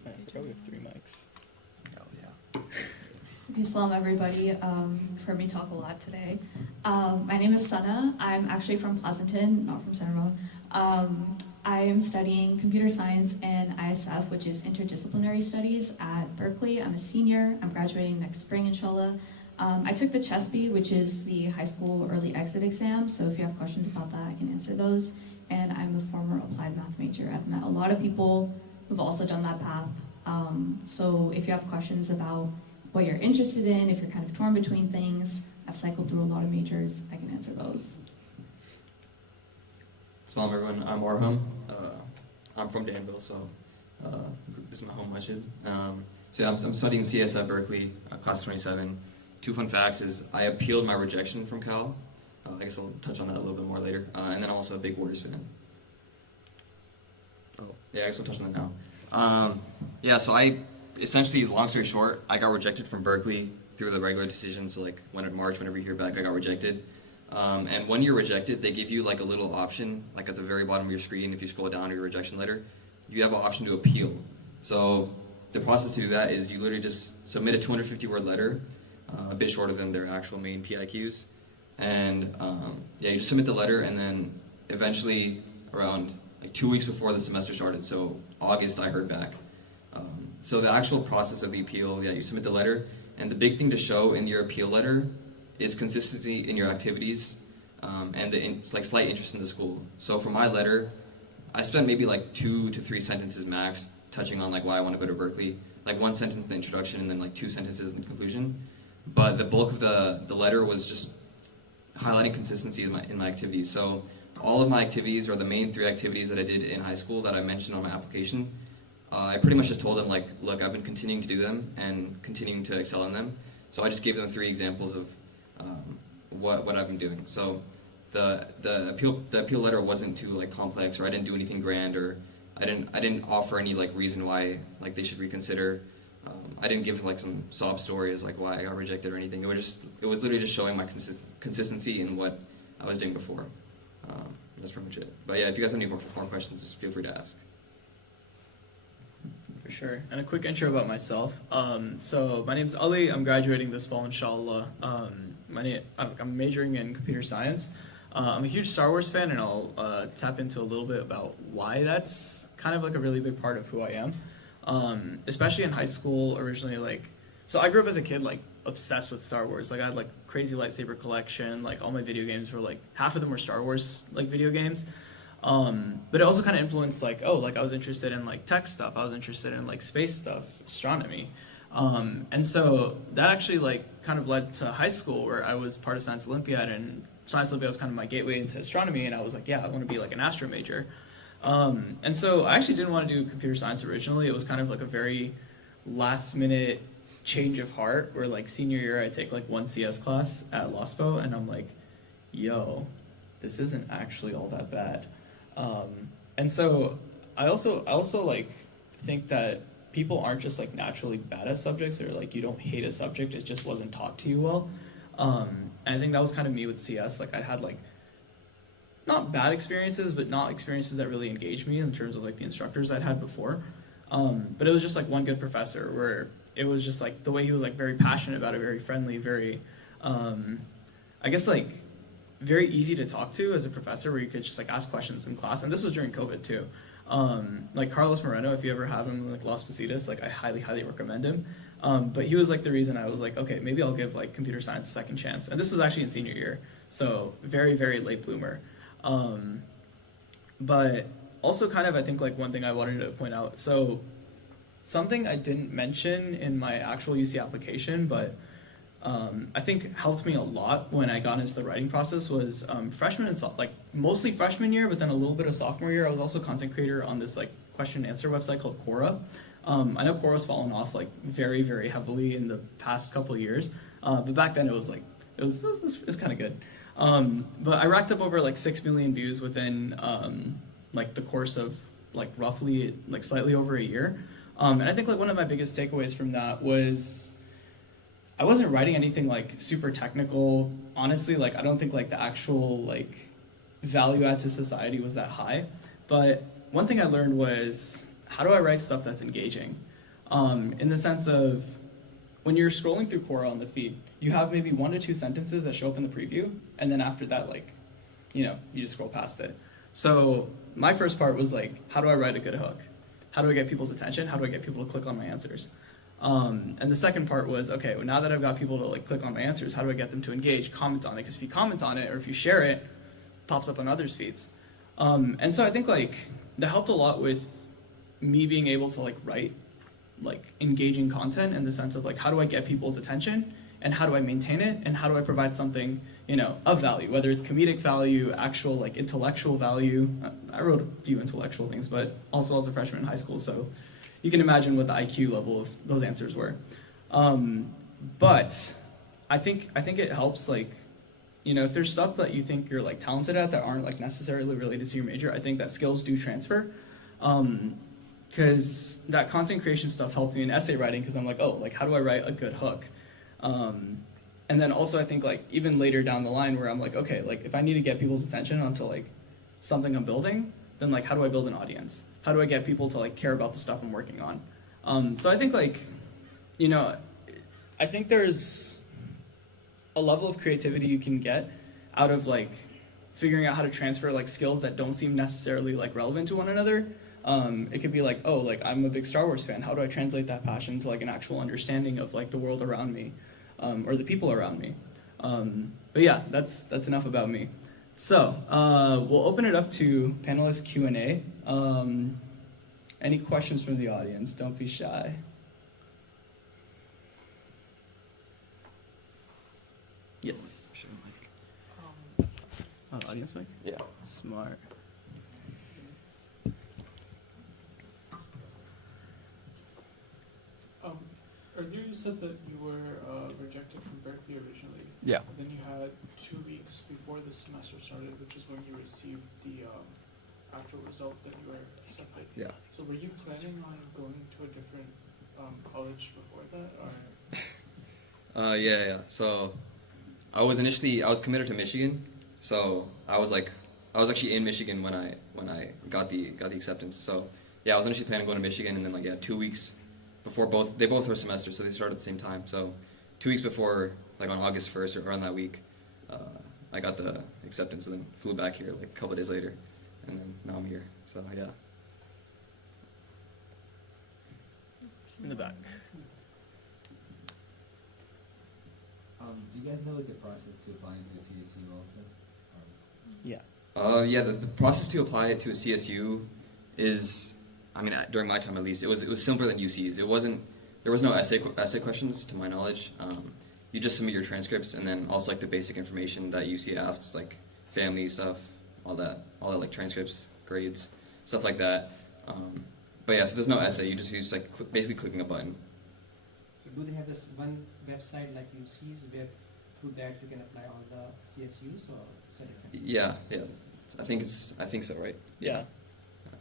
I forgot we have 3 mics. Oh yeah. Okay, salam everybody. You've heard me talk a lot today. My name is Sana. I'm actually from Pleasanton, not from San Ramon. I am studying computer science and ISF, which is interdisciplinary studies at Berkeley. I'm a senior. I'm graduating next spring, inshallah. I took the CHESP, which is the high school early exit exam, so if you have questions about that, I can answer those. And I'm a former applied math major. I've met a lot of people who've also done that path. So if you have questions about what you're interested in, if you're kind of torn between things, I've cycled through a lot of majors, I can answer those. Salam everyone, I'm Arham. I'm from Danville, so this is my home masjid. So I'm studying CS at Berkeley, class 27. 2 fun facts is I appealed my rejection from Cal. I guess I'll touch on that a little bit more later. And then I'm also a big Warriors fan. Oh, yeah, I guess I'll touch on that now. Yeah, so I essentially, long story short, I got rejected from Berkeley through the regular decision. So like when in March, whenever you hear back, I got rejected. And when you're rejected, they give you like a little option, like at the very bottom of your screen. If you scroll down to your rejection letter, you have an option to appeal. So the process to do that is you literally just submit a 250-word letter, a bit shorter than their actual main PIQs. And yeah, you just submit the letter, and then eventually around like 2 weeks before the semester started, so August, I heard back. So the actual process of the appeal, yeah, you submit the letter, and the big thing to show in your appeal letter is consistency in your activities and like slight interest in the school. So for my letter, I spent maybe like 2 to 3 sentences max touching on like why I want to go to Berkeley, like 1 sentence in the introduction and then like 2 sentences in the conclusion. But the bulk of the letter was just highlighting consistency in my activities. So all of my activities, or the main 3 activities that I did in high school that I mentioned on my application, I pretty much just told them like, look, I've been continuing to do them and continuing to excel in them. So I just gave them 3 examples of what I've been doing. So the appeal letter wasn't too like complex, or I didn't do anything grand, or I didn't offer any like reason why like they should reconsider. I didn't give like some sob story as like why I got rejected or anything. It was literally just showing my consistency in what I was doing before. That's pretty much it. But yeah, if you guys have any more questions, just feel free to ask. For sure. And a quick intro about myself. So my name's Ali. I'm graduating this fall, inshallah. I'm majoring in computer science. I'm a huge Star Wars fan, and I'll tap into a little bit about why that's kind of like a really big part of who I am. Especially in high school, originally, like, so I grew up as a kid, like, obsessed with Star Wars. Like, I had, like, crazy lightsaber collection. Like, all my video games were, like, half of them were Star Wars, like, video games. But it also kind of influenced, like, oh, like, I was interested in, like, tech stuff. I was interested in, like, space stuff, astronomy. And so that actually, like, kind of led to high school, where I was part of Science Olympiad, and Science Olympiad was kind of my gateway into astronomy, and I was like, yeah, I want to be, like, an astro major. And so I actually didn't want to do computer science originally. It was kind of like a very last minute change of heart, where like senior year I take like 1 CS class at LOSPO, and I'm like, yo, this isn't actually all that bad. And so I also like think that people aren't just like naturally bad at subjects, or like you don't hate a subject, it just wasn't taught to you well. And I think that was kind of me with CS. Like I had like not bad experiences, but not experiences that really engaged me in terms of like the instructors I'd had before. But it was just like one good professor, where it was just like the way he was like very passionate about it, very friendly, very, I guess like very easy to talk to as a professor, where you could just like ask questions in class. And this was during COVID too. Like Carlos Moreno, if you ever have him in like Las Positas, like I highly recommend him. But he was like the reason I was like, okay, maybe I'll give like computer science a second chance. And this was actually in senior year, so very late bloomer. But also kind of, I think like one thing I wanted to point out, so something I didn't mention in my actual UC application, but I think helped me a lot when I got into the writing process was freshman and like mostly freshman year, but then a little bit of sophomore year. I was also content creator on this like question and answer website called Quora. I know Quora's fallen off like very heavily in the past couple of years, but back then it was like it was kind of good. But I racked up over like 6 million views within like the course of like roughly like slightly over a year. And I think like one of my biggest takeaways from that was I wasn't writing anything like super technical. Honestly, like I don't think like the actual like value add to society was that high. But one thing I learned was, how do I write stuff that's engaging? In the sense of, when you're scrolling through Quora on the feed, you have maybe 1 to 2 sentences that show up in the preview, and then after that, like, you know, you just scroll past it. So my first part was like, how do I write a good hook? How do I get people's attention? How do I get people to click on my answers? And the second part was, okay, well, now that I've got people to like click on my answers, how do I get them to engage, comment on it? Because if you comment on it, or if you share it, it pops up on others' feeds. And so I think like that helped a lot with me being able to like write like engaging content, in the sense of like, how do I get people's attention, and how do I maintain it, and how do I provide something, you know, of value, whether it's comedic value, actual like intellectual value. I wrote a few intellectual things, but also I was a freshman in high school, so you can imagine what the IQ level of those answers were. But I think it helps, like, you know, if there's stuff that you think you're like talented at that aren't like necessarily related to your major, I think that skills do transfer. Because that content creation stuff helped me in essay writing, because I'm like, oh, like how do I write a good hook? And then also I think like even later down the line where I'm like, okay, like if I need to get people's attention onto like something I'm building, then like how do I build an audience? How do I get people to like care about the stuff I'm working on? So I think like, you know, I think there's a level of creativity you can get out of like figuring out how to transfer like skills that don't seem necessarily like relevant to one another. It could be like, oh, like I'm a big Star Wars fan. How do I translate that passion to like an actual understanding of like the world around me, or the people around me? But yeah, that's enough about me. So we'll open it up to panelist Q&A. Any questions from the audience? Don't be shy. Yes. Oh, audience mic? Yeah. Smart. Earlier you said that you were rejected from Berkeley originally. Yeah. Then you had 2 weeks before the semester started, which is when you received the actual result that you were accepted. Yeah. So were you planning on going to a different college before that, or? Yeah. So I was committed to Michigan. So I was actually in Michigan when I got the acceptance. So yeah, I was initially planning on going to Michigan, and then like 2 weeks before they both were semesters, so they started at the same time. So 2 weeks before, like on August 1st or around that week, I got the acceptance, and then flew back here like a couple days later, and then now I'm here. So yeah. In the back. Do you guys know like the process to apply into the CSU also? Yeah. Yeah, the process to apply it to a CSU is, I mean, during my time at least, it was simpler than UC's. There was no essay questions to my knowledge. You just submit your transcripts, and then also like the basic information that UC asks, like family stuff, all that like transcripts, grades, stuff like that. But yeah, so there's no essay. You just use like basically clicking a button. So do they have this one website like UC's where through that you can apply all the CSUs, or is it different? Yeah. I think so, right? Yeah. I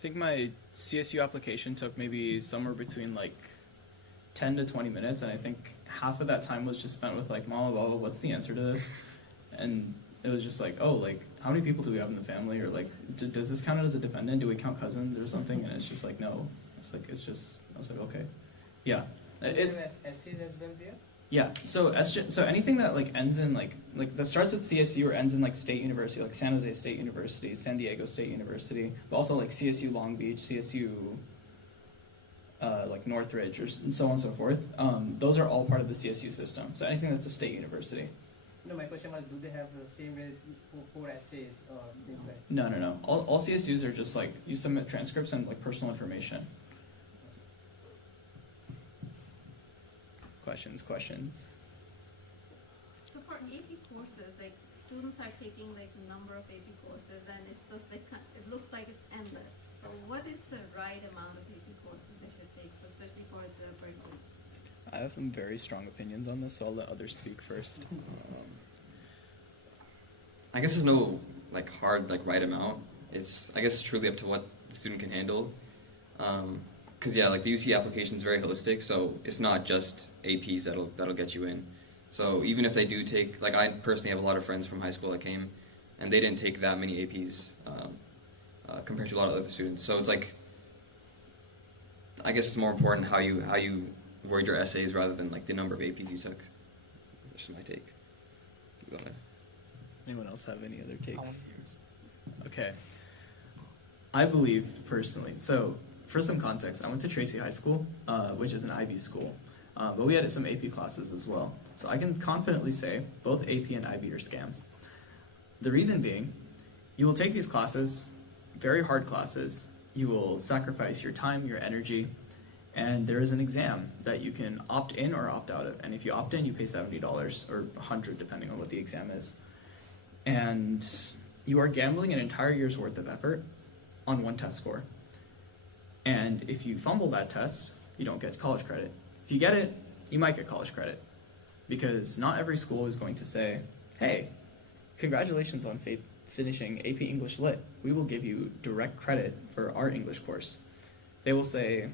think my CSU application took maybe somewhere between like 10 to 20 minutes, and I think half of that time was just spent with like, Mama, Baba, what's the answer to this? And it was just like, oh, like, how many people do we have in the family? Or like, does this count as a dependent? Do we count cousins or something? And it's just like, no. I was like, okay. Yeah. It's, essays as well there? yeah, so anything that like ends in like that starts with CSU or ends in like state university, like San Jose State University, San Diego State University, but also like CSU Long Beach, CSU like Northridge, and so on and so forth. Those are all part of the CSU system. So anything that's a state university. No, my question was, do they have the same way for essays or things like? No. All CSUs are just like you submit transcripts and like personal information. Questions? So for AP courses, like students are taking like a number of AP courses, and it's just like it looks like it's endless. So what is the right amount of AP courses they should take, especially for the Berkeley? I have some very strong opinions on this, so I'll let others speak first. I guess there's no like hard like right amount. I guess it's truly up to what the student can handle. Because yeah, like the UC application is very holistic, so it's not just APs that'll get you in. So even if they do take, like I personally have a lot of friends from high school that came, and they didn't take that many APs compared to a lot of other students. So it's like, I guess it's more important how you word your essays rather than like the number of APs you took. That's just my take. Anyone else have any other takes? Okay. I believe personally, so for some context, I went to Tracy High School, which is an IB school, but we had some AP classes as well. So I can confidently say both AP and IB are scams. The reason being, you will take these classes, very hard classes, you will sacrifice your time, your energy, and there is an exam that you can opt in or opt out of. And if you opt in, you pay $70 or $100 depending on what the exam is. And you are gambling an entire year's worth of effort on one test score. And if you fumble that test, you don't get college credit. If you get it, you might get college credit. Because not every school is going to say, hey, congratulations on finishing AP English Lit. We will give you direct credit for our English course. They will say,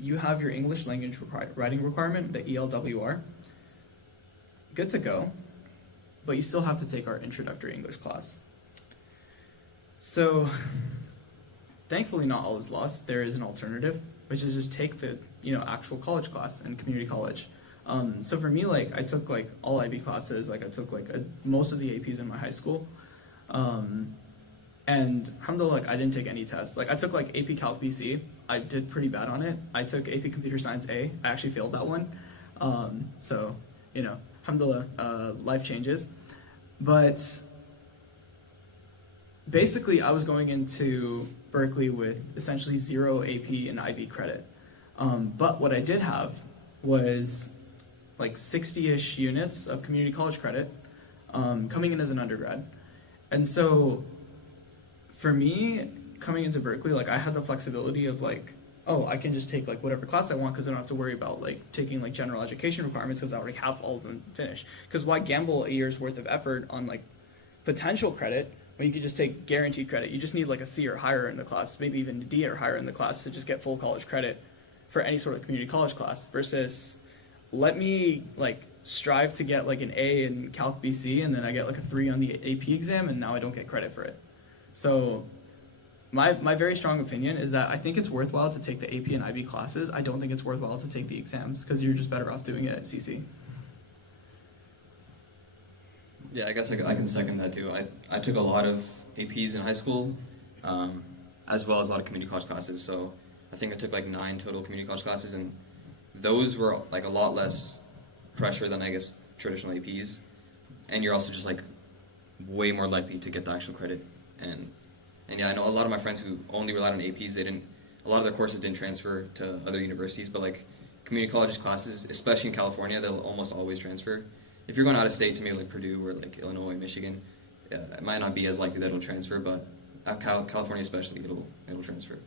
you have your English language writing requirement, the ELWR, good to go, but you still have to take our introductory English class. So thankfully not all is lost. There is an alternative, which is just take the actual college class in community college. So for me, like I took like all IB classes, like I took like most of the APs in my high school. And alhamdulillah, like I didn't take any tests. Like I took like AP Calc BC. I did pretty bad on it. I took AP Computer Science A. I actually failed that one. So, alhamdulillah, life changes. But basically, I was going into Berkeley with essentially 0 AP and IB credit. But what I did have was like 60-ish units of community college credit coming in as an undergrad. And so for me, coming into Berkeley, like I had the flexibility of like, oh, I can just take like whatever class I want because I don't have to worry about like taking like general education requirements because I already have all of them finished. Because why gamble a year's worth of effort on like potential credit when you could just take guaranteed credit? You just need like a C or higher in the class, maybe even a D or higher in the class to just get full college credit for any sort of community college class versus let me like strive to get like an A in Calc BC and then I get like a 3 on the AP exam and now I don't get credit for it. So my very strong opinion is that I think it's worthwhile to take the AP and IB classes. I don't think it's worthwhile to take the exams because you're just better off doing it at CC. Yeah, I guess I can second that too. I took a lot of APs in high school, as well as a lot of community college classes. So I think I took like 9 total community college classes, and those were like a lot less pressure than I guess traditional APs. And you're also just like way more likely to get the actual credit. And yeah, I know a lot of my friends who only relied on APs. A lot of their courses didn't transfer to other universities, but like community college classes, especially in California, they'll almost always transfer. If you're going out of state to maybe like Purdue or like Illinois, Michigan, it might not be as likely that it'll transfer, but at California especially, it'll transfer.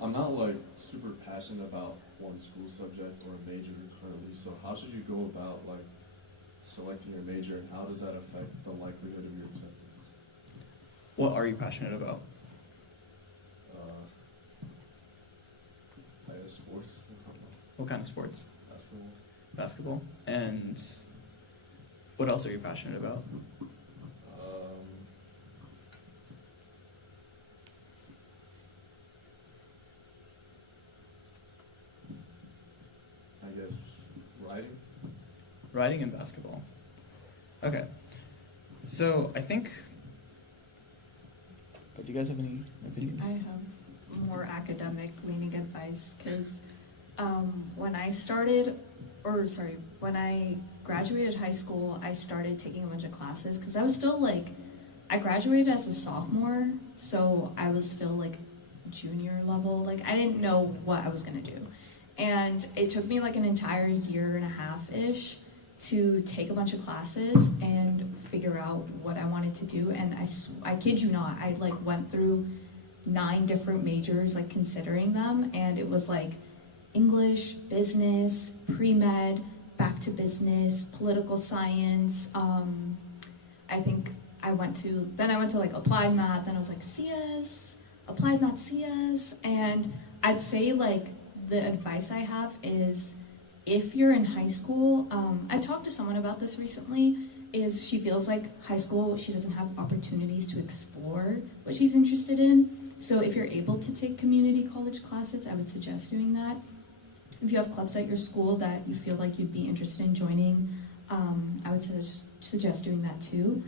I'm not like super passionate about one school subject or a major currently, so how should you go about like selecting your major, and how does that affect the likelihood of your acceptance? What are you passionate about? I guess sports. What kind of sports? Basketball. Basketball. And what else are you passionate about? I guess writing. Writing and basketball. Okay. So I think. Do you guys have any opinions? I have more academic leaning advice because when I graduated high school, I started taking a bunch of classes because I was still like, I graduated as a sophomore, so I was still like junior level. Like I didn't know what I was gonna do. And it took me like an entire year and a half-ish to take a bunch of classes and figure out what I wanted to do. And I kid you not, I like went through 9 different majors, like considering them. And it was like English, business, pre-med, back to business, political science. I think I went to like applied math, and I was like CS, applied math CS. And I'd say like the advice I have is if you're in high school, I talked to someone about this recently, is she feels like high school, she doesn't have opportunities to explore what she's interested in. So if you're able to take community college classes, I would suggest doing that. If you have clubs at your school that you feel like you'd be interested in joining, I would suggest doing that too.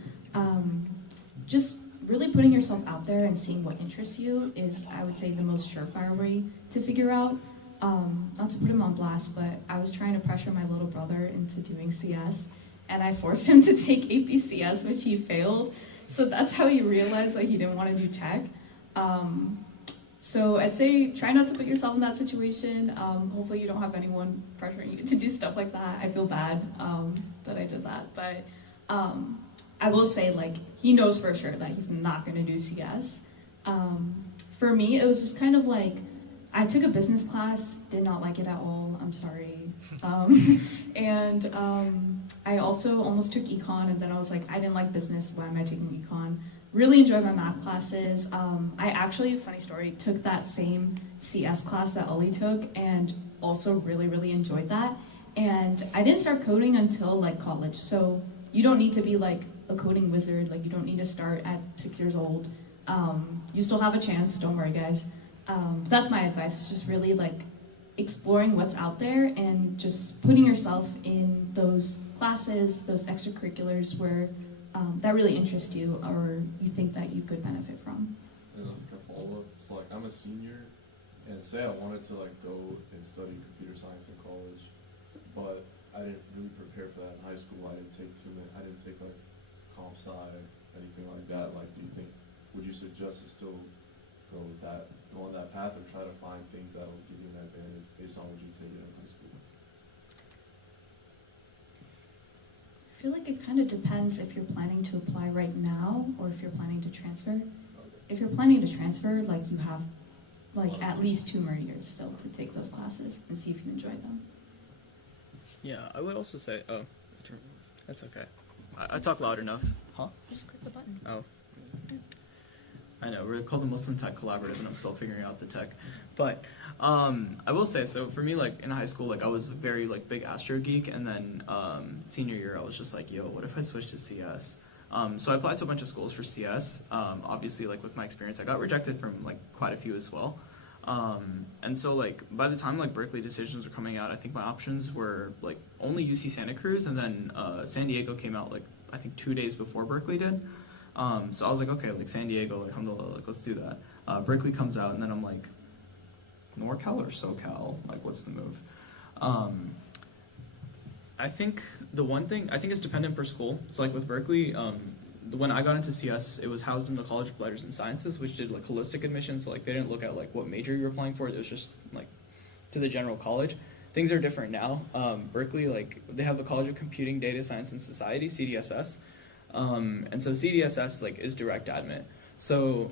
Just really putting yourself out there and seeing what interests you is, I would say, the most surefire way to figure out. Not to put him on blast, but I was trying to pressure my little brother into doing CS, and I forced him to take AP CS, which he failed. So that's how he realized that he didn't want to do tech. So I'd say try not to put yourself in that situation. Hopefully you don't have anyone pressuring you to do stuff like that. I feel bad that I did that, but I will say, like, he knows for sure that he's not going to do CS. For me, it was just kind of like, I took a business class, did not like it at all. I'm sorry I also almost took econ, and then I was like, I didn't like business. Why am I taking econ? Really enjoyed my math classes. I actually, funny story, took that same CS class that Ollie took, and also really, really enjoyed that. And I didn't start coding until like college. So you don't need to be like a coding wizard. Like you don't need to start at 6 years old. You still have a chance. Don't worry, guys. That's my advice. It's just really like exploring what's out there and just putting yourself in those classes, those extracurriculars where that really interests you or you think that you could benefit from. And like a follow-up, so like I'm a senior, and say I wanted to like go and study computer science in college, but I didn't really prepare for that in high school. I didn't take like comp sci, anything like that. Like, do you think, would you suggest to still go on that path, or try to find things that'll give you an advantage based on what you take in high school? I feel like it kind of depends if you're planning to apply right now or if you're planning to transfer. Okay. If you're planning to transfer, like you have like at least 2 more years still to take those classes and see if you enjoy them. Yeah, I would also say, that's okay. I talk loud enough. Huh? Just click the button. Oh. I know, we're called the Muslim Tech Collaborative and I'm still figuring out the tech. But I will say, so for me, like in high school, like I was a very like big Astro geek, and then senior year I was just like, yo, what if I switch to CS? So I applied to a bunch of schools for CS. Obviously, like with my experience, I got rejected from like quite a few as well. And so like by the time like Berkeley decisions were coming out, I think my options were like only UC Santa Cruz, and then San Diego came out like I think 2 days before Berkeley did. So I was like, okay, like San Diego, like alhamdulillah, like let's do that. Berkeley comes out, and then I'm like, NorCal or SoCal? Like what's the move? I think the one thing, I think it's dependent per school. So like with Berkeley, when I got into CS, it was housed in the College of Letters and Sciences, which did like holistic admission. So like they didn't look at like what major you were applying for. It was just like to the general college. Things are different now. Berkeley, like they have the College of Computing, Data Science and Society, CDSS. And so CDSS like is direct admit. So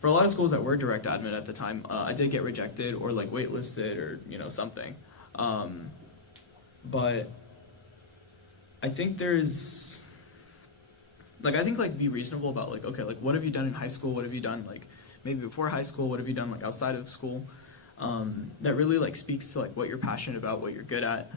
for a lot of schools that were direct admit at the time, I did get rejected or like waitlisted or something. But I think there's like be reasonable about like, okay, like what have you done in high school? What have you done like maybe before high school? What have you done like outside of school? That really like speaks to like what you're passionate about, what you're good at.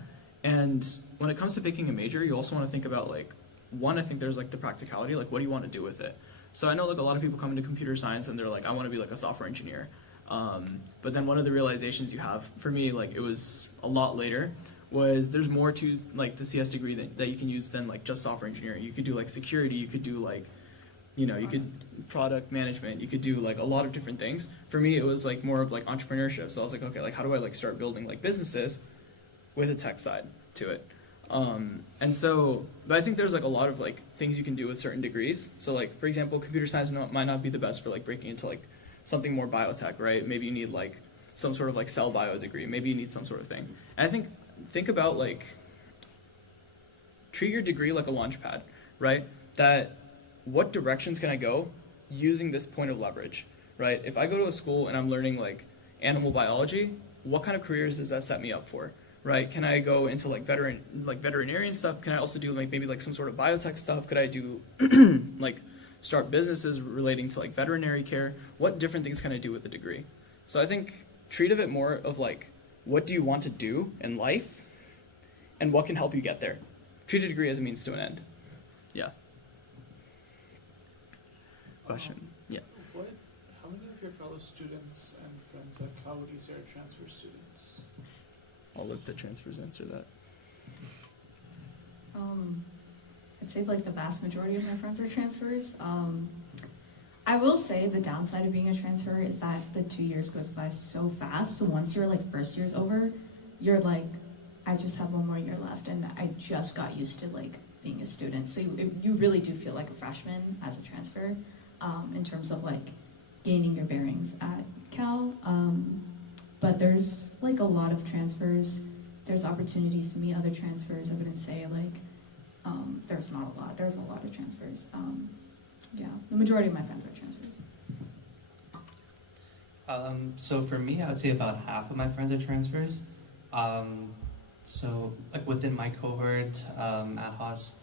And when it comes to picking a major, you also want to think about like, one, I think there's like the practicality, like what do you want to do with it? So I know like a lot of people come into computer science and they're like, I want to be like a software engineer. But then one of the realizations you have, for me, like it was a lot later, was there's more to like the CS degree that you can use than like just software engineering. You could do like security, you could do like, you could product management, you could do like a lot of different things. For me, it was like more of like entrepreneurship. So I was like, okay, like how do I like start building like businesses with a tech side to it? And so, but I think there's like a lot of like things you can do with certain degrees. So like, for example, computer science might not be the best for like breaking into like something more biotech, right? Maybe you need like some sort of like cell bio degree. Maybe you need some sort of thing. And I think about like, treat your degree like a launch pad, right? That what directions can I go using this point of leverage, right? If I go to a school and I'm learning like animal biology, what kind of careers does that set me up for? Right? Can I go into like veterinarian stuff? Can I also do like maybe like some sort of biotech stuff? Could I do like start businesses relating to like veterinary care? What different things can I do with the degree? So I think treat of it more of like, what do you want to do in life and what can help you get there? Treat a degree as a means to an end. Yeah. Question? Yeah. How many of your fellow students and friends at Cal would you say are transfer students? I'll let the transfers answer that. I'd say like the vast majority of my friends are transfers. I will say the downside of being a transfer is that the 2 years goes by so fast. So once your like first year's over, you're like, I just have 1 more year left, and I just got used to like being a student. So you really do feel like a freshman as a transfer, in terms of like gaining your bearings at Cal. But there's like a lot of transfers. There's opportunities to meet other transfers. I wouldn't say like there's not a lot. There's a lot of transfers. Yeah, the majority of my friends are transfers. So for me, I would say about half of my friends are transfers. So, like within my cohort at Haas,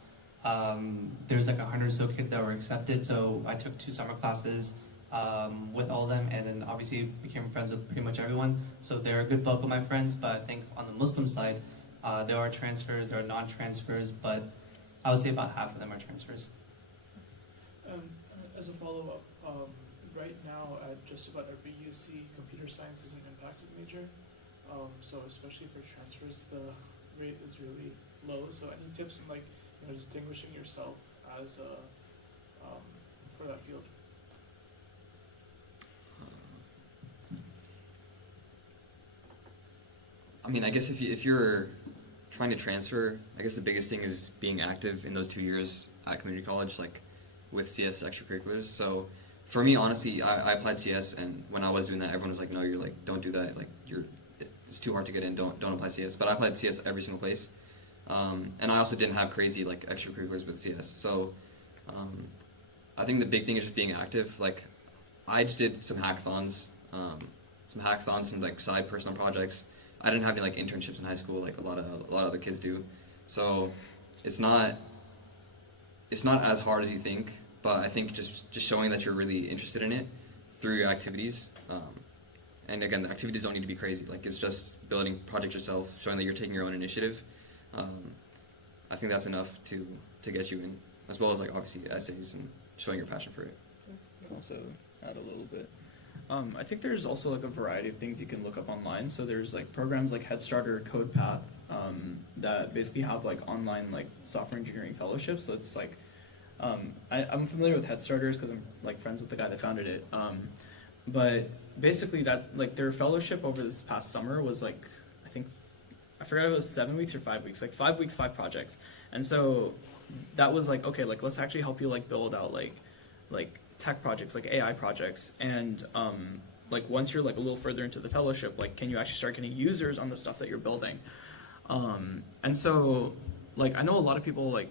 there's like 100 or so kids that were accepted. So I took 2 summer classes with all of them, and then obviously became friends with pretty much everyone. So they're a good bulk of my friends, but I think on the Muslim side, there are transfers, there are non-transfers, but I would say about half of them are transfers. As a follow-up, right now at just about every UC, computer science is an impacted major. So especially for transfers, the rate is really low. So any tips on like distinguishing yourself as for that field? I mean, I guess if you're trying to transfer, I guess the biggest thing is being active in those 2 years at community college, like with CS extracurriculars. So for me, honestly, I applied CS, and when I was doing that, everyone was like, "No, you're like, don't do that. Like, it's too hard to get in. Don't apply CS." But I applied CS every single place, and I also didn't have crazy like extracurriculars with CS. So I think the big thing is just being active. Like, I just did some hackathons, some like side personal projects. I didn't have any like internships in high school like a lot of other kids do. So it's not as hard as you think. But I think just showing that you're really interested in it through your activities. And again, the activities don't need to be crazy. Like, it's just building projects yourself, showing that you're taking your own initiative. I think that's enough to get you in, as well as like obviously essays and showing your passion for it. Can also add a little bit. I think there's also like a variety of things you can look up online. So there's like programs like Head Start or CodePath that basically have like online like software engineering fellowships. So it's like I'm familiar with Head Starters because I'm like friends with the guy that founded it. But basically that like their fellowship over this past summer was like, I forgot if it was 7 weeks or 5 weeks, like 5 weeks, 5 projects. And so that was like, okay, like let's actually help you like build out like tech projects, like AI projects. And like once you're like a little further into the fellowship, like can you actually start getting users on the stuff that you're building? And so like I know a lot of people like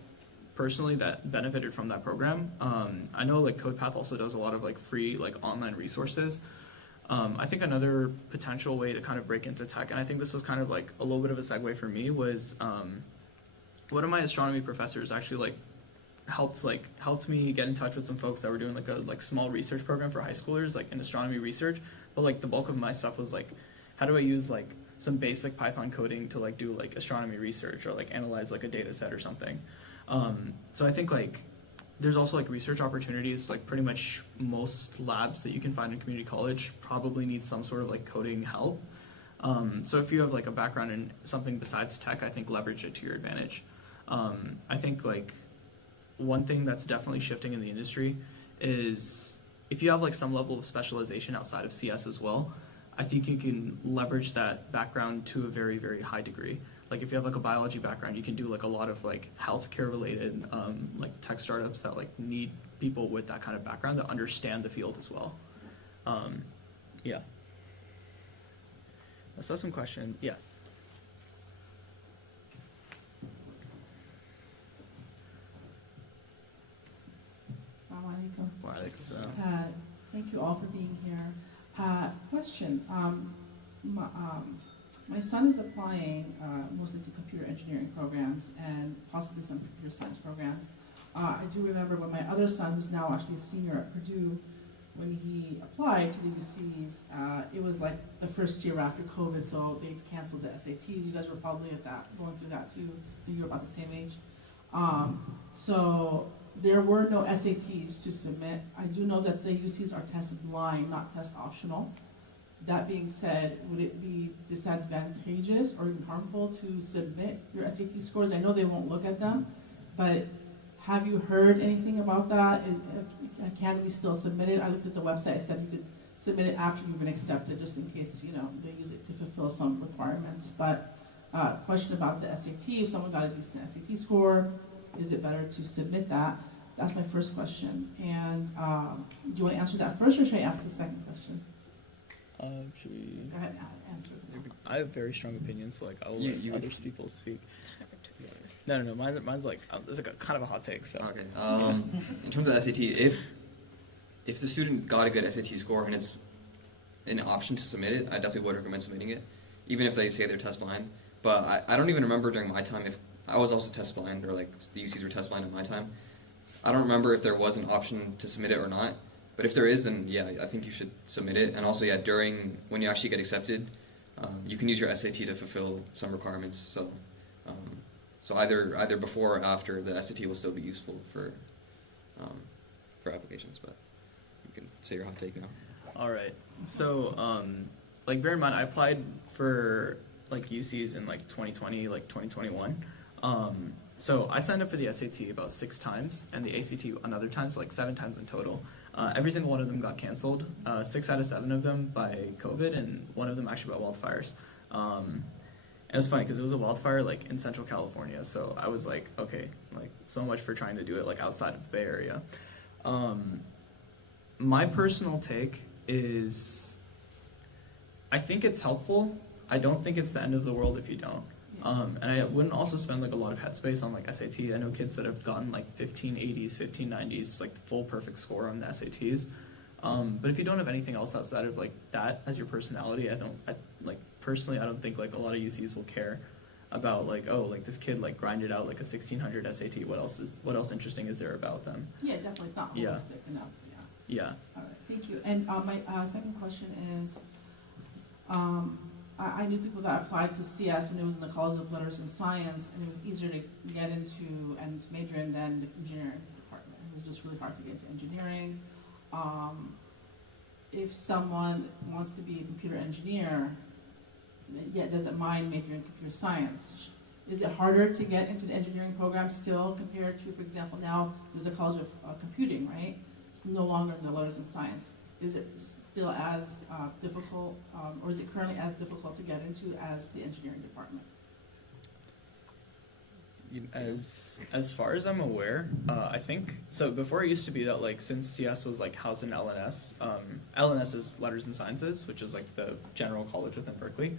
personally that benefited from that program. I know like CodePath also does a lot of like free like online resources. I think another potential way to kind of break into tech, and I think this was kind of like a little bit of a segue for me, was one of my astronomy professors actually helped me get in touch with some folks that were doing like a small research program for high schoolers like in astronomy research. But like the bulk of my stuff was like, how do I use like some basic Python coding to like do like astronomy research or like analyze like a data set or something. So I think like there's also like research opportunities. Like pretty much most labs that you can find in community college probably need some sort of like coding help. So if you have like a background in something besides tech, I think leverage it to your advantage. I think like one thing that's definitely shifting in the industry is if you have like some level of specialization outside of CS as well, I think you can leverage that background to a very, very high degree. Like if you have like a biology background, you can do like a lot of like healthcare related like tech startups that like need people with that kind of background that understand the field as well. Yeah. I saw some question. Yeah. Thank you all for being here. Question. My son is applying mostly to computer engineering programs and possibly some computer science programs. I do remember when my other son, who's now actually a senior at Purdue, when he applied to the UCs, it was like the first year after COVID, so they canceled the SATs. You guys were probably going through that too. I think you were about the same age. So there were no SATs to submit. I do know that the UCs are tested blind, not test optional. That being said, would it be disadvantageous or even harmful to submit your SAT scores? I know they won't look at them, but have you heard anything about that? Can we still submit it? I looked at the website. It said you could submit it after you've been accepted, just in case they use it to fulfill some requirements. But question about the SAT: if someone got a decent SAT score, is it better to submit that? That's my first question. And do you want to answer that first, or should I ask the second question? Should we? Go ahead, answer. I have very strong opinions, so like I'll let other people speak. No. Mine's like it's like a kind of a hot take. So okay. In terms of the SAT, if the student got a good SAT score and it's an option to submit it, I definitely would recommend submitting it, even if they say they're test blind. but I don't even remember during my time if I was also test blind, or like the UCs were test blind at my time. I don't remember if there was an option to submit it or not. But if there is, then yeah, I think you should submit it. And also, yeah, when you actually get accepted, you can use your SAT to fulfill some requirements. So either before or after, the SAT will still be useful for applications. But you can say your hot take now. All right. So, like, bear in mind, I applied for like UCs in like 2020, like 2021. So I signed up for the SAT about 6 times, and the ACT another time, so like 7 times in total. Every single one of them got canceled. 6 out of 7 of them by COVID, and 1 of them actually by wildfires. And it was funny because it was a wildfire like in Central California. So I was like, okay, like so much for trying to do it like outside of the Bay Area. My personal take is, I think it's helpful. I don't think it's the end of the world if you don't. And I wouldn't also spend like a lot of headspace on like SAT. I know kids that have gotten like 1580s, 1590s, like full perfect score on the SATs. But if you don't have anything else outside of like that as your personality, personally, I don't think like a lot of UCs will care about like, oh, like this kid like grinded out like a 1600 SAT. What else interesting is there about them? Yeah, definitely. It's not holistic enough. Yeah. All right, thank you. And my second question is, I knew people that applied to CS when it was in the College of Letters and Science, and it was easier to get into and major in than the engineering department. It was just really hard to get into engineering. If someone wants to be a computer engineer, yet doesn't mind majoring in computer science, is it harder to get into the engineering program still compared to, for example, now there's a College of Computing, right? It's no longer in the Letters and Science. Is it still as difficult, or is it currently as difficult to get into as the engineering department? As far as I'm aware, I think so. Before it used to be that like since CS was like housed in LNS, LNS is Letters and Sciences, which is like the general college within Berkeley.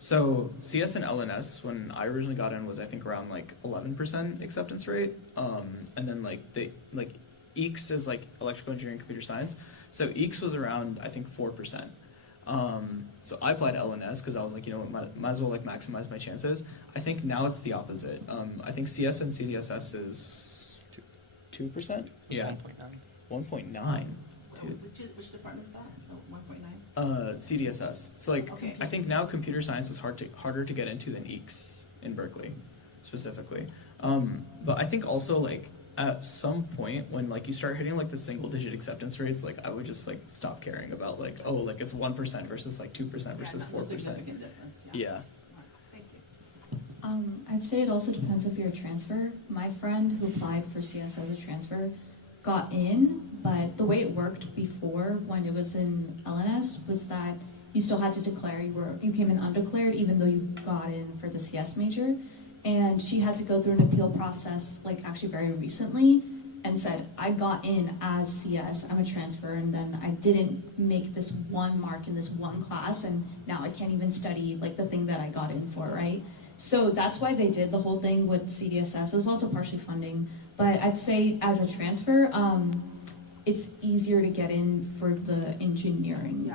So CS and LNS when I originally got in was I think around like 11% acceptance rate, and then like EECS is like electrical engineering computer science. So EECS was around, I think, 4%. So I applied to LNS because I was like, you know, might as well like maximize my chances. I think now it's the opposite. I think CS and CDSS is 2%? Yeah. 1.9. Which department is that? 1.9? CDSS. So like, okay. I think now computer science is harder to get into than EECS in Berkeley, specifically. But I think also like, at some point when like you start hitting like the single digit acceptance rates, like I would just like stop caring about like, oh, like it's 1% versus like 2% versus 4%. Significant difference. Yeah. Thank you. I'd say it also depends if you're a transfer. My friend who applied for CS as a transfer got in, but the way it worked before when it was in LNS was that you still had to declare you came in undeclared even though you got in for the CS major. And she had to go through an appeal process, like actually very recently, and said, I got in as CS, I'm a transfer, and then I didn't make this one mark in this one class, and now I can't even study like the thing that I got in for, right? So that's why they did the whole thing with CDSS. It was also partially funding, but I'd say as a transfer, it's easier to get in for the engineering.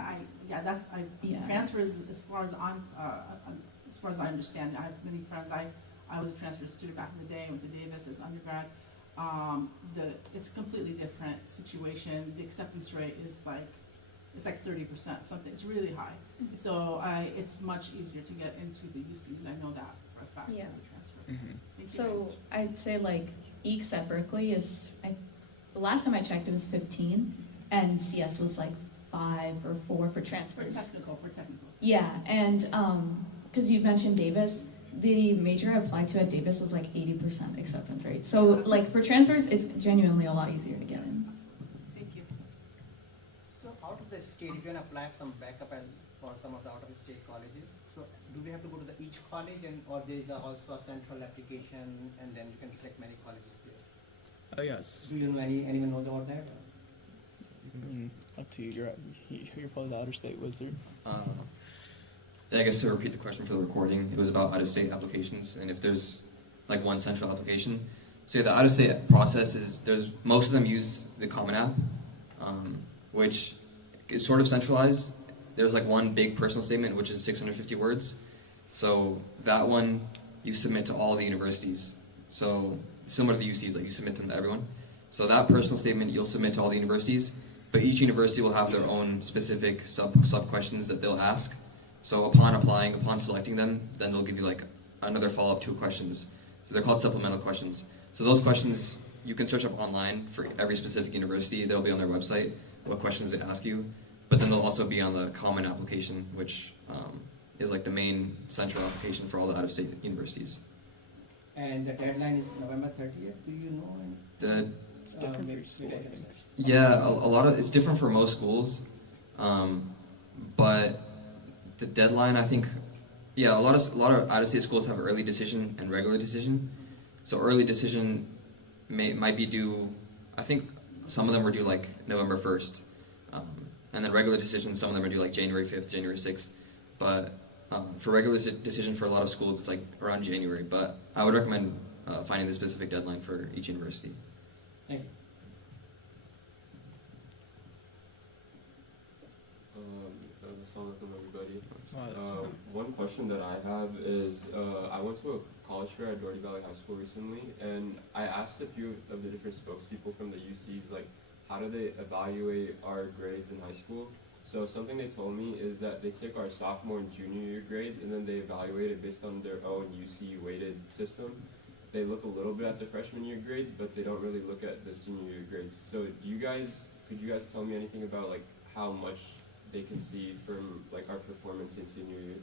Transfers, as far as I understand, I have many friends. I was a transfer student back in the day, went to Davis as undergrad. It's a completely different situation. The acceptance rate is like 30%, something. It's really high. So it's much easier to get into the UCs. I know that for a fact as a transfer. So I'd say like EECS at Berkeley is, the last time I checked it was 15, and CS was like 5 or 4 for transfers. For technical. Yeah, and because you mentioned Davis, the major I applied to at Davis was like 80% acceptance rate. So like for transfers, it's genuinely a lot easier to get in. Thank you. So out of the state, you can apply some backup and for some of the out-of-state colleges. So do we have to go to each college, or there is also a central application, and then you can select many colleges there? Oh yes. Do you know anyone knows about that? Up to you. You're probably the outer state wizard. I guess to repeat the question for the recording, it was about out-of-state applications and if there's like one central application. So yeah, the out-of-state process is most of them use the Common App, which is sort of centralized. There's like one big personal statement which is 650 words. So that one you submit to all the universities. So similar to the UCs, like you submit them to everyone. So that personal statement you'll submit to all the universities, but each university will have their own specific sub questions that they'll ask. So upon applying, upon selecting them, then they'll give you like another follow-up 2 questions. So they're called supplemental questions. So those questions you can search up online for every specific university. They'll be on their website, what questions they ask you. But then they'll also be on the common application, which is like the main central application for all the out-of-state universities. And the deadline is November 30th. Do you know? It's different for each school, I think. Yeah, a lot of it's different for most schools, but the deadline, I think, yeah, a lot of out-of-state schools have early decision and regular decision. So early decision might be due. I think some of them were due like November 1st, and then regular decision, some of them are due like January 5th, January 6th. But for regular decision for a lot of schools, it's like around January. But I would recommend finding the specific deadline for each university. Thank you. Assalamualaikum, everybody. Wow, One question that I have is, I went to a college fair at Doherty Valley High School recently, and I asked a few of the different spokespeople from the UCs, like, how do they evaluate our grades in high school? So something they told me is that they take our sophomore and junior year grades, and then they evaluate it based on their own UC weighted system. They look a little bit at the freshman year grades, but they don't really look at the senior year grades. So could you guys tell me anything about like how much they can see from like our performance in senior year?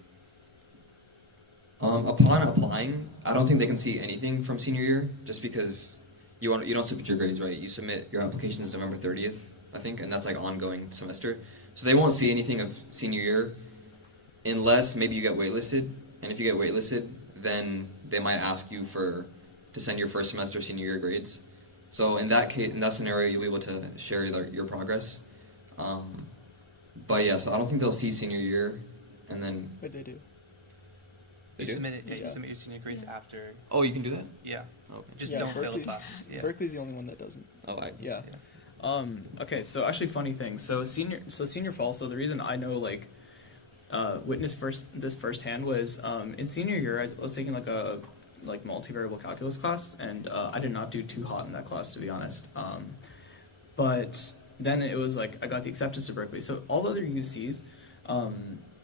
Upon applying, I don't think they can see anything from senior year, just because you don't submit your grades, right? You submit your applications November 30th, I think, and that's like ongoing semester. So they won't see anything of senior year unless maybe you get waitlisted, and if you get waitlisted, then they might ask you to send your first semester senior year grades. So in that case, in that scenario, you'll be able to share your progress. But yeah, so I don't think they'll see senior year, and then. But they do. They You do? submit it. Yeah, you Yeah. submit your senior grades after. Oh, you can do that? Yeah. Okay. Just Yeah, don't fail the Berkeley's- class. Yeah. Berkeley's the only one that doesn't. Oh, Yeah. Okay, so actually funny thing. So senior fall, so the reason I know like witnessed this firsthand was in senior year I was taking like a multivariable calculus class, and I did not do too hot in that class, to be honest. But then it was like I got the acceptance to Berkeley. So all the other UCs,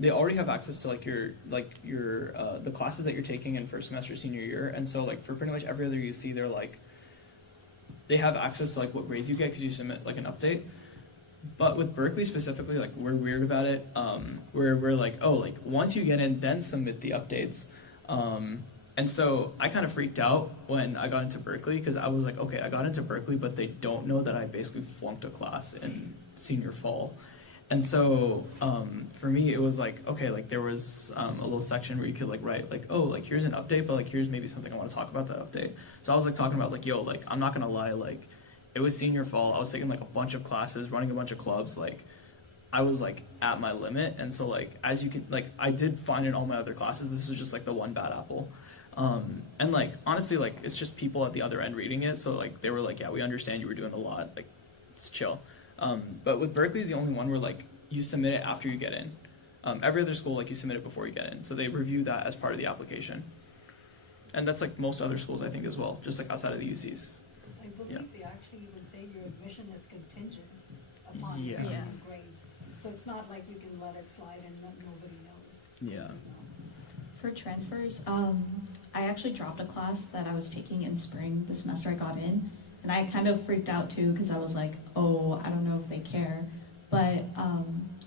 they already have access to your the classes that you're taking in first semester senior year, and so like for pretty much every other UC, they're like they have access to like what grades you get because you submit like an update. But with Berkeley specifically, like we're weird about it. We're like, oh, like once you get in, then submit the updates. And so I kind of freaked out when I got into Berkeley because I was like, okay, I got into Berkeley, but they don't know that I basically flunked a class in senior fall. And so for me, it was like, okay, like there was a little section where you could like write like, oh, like here's an update, but like here's maybe something I want to talk about that update. So I was like talking about like, yo, like I'm not gonna lie, like it was senior fall. I was taking like a bunch of classes, running a bunch of clubs, like I was like at my limit. And so like as you could like I did fine in all my other classes. This was just like the one bad apple. And like honestly, like it's just people at the other end reading it. So like they were like, yeah, we understand you were doing a lot. Like it's chill. But with Berkeley is the only one where like you submit it after you get in. Every other school, like you submit it before you get in. So they review that as part of the application. And that's like most other schools, I think, as well, just like outside of the UCs. I believe Yeah. they actually even say your admission is contingent upon Yeah. certain Yeah. grades. So it's not like you can let it slide and nobody knows. Yeah. For transfers, I actually dropped a class that I was taking in spring the semester I got in, and I kind of freaked out too because I was like, oh, I don't know if they care. But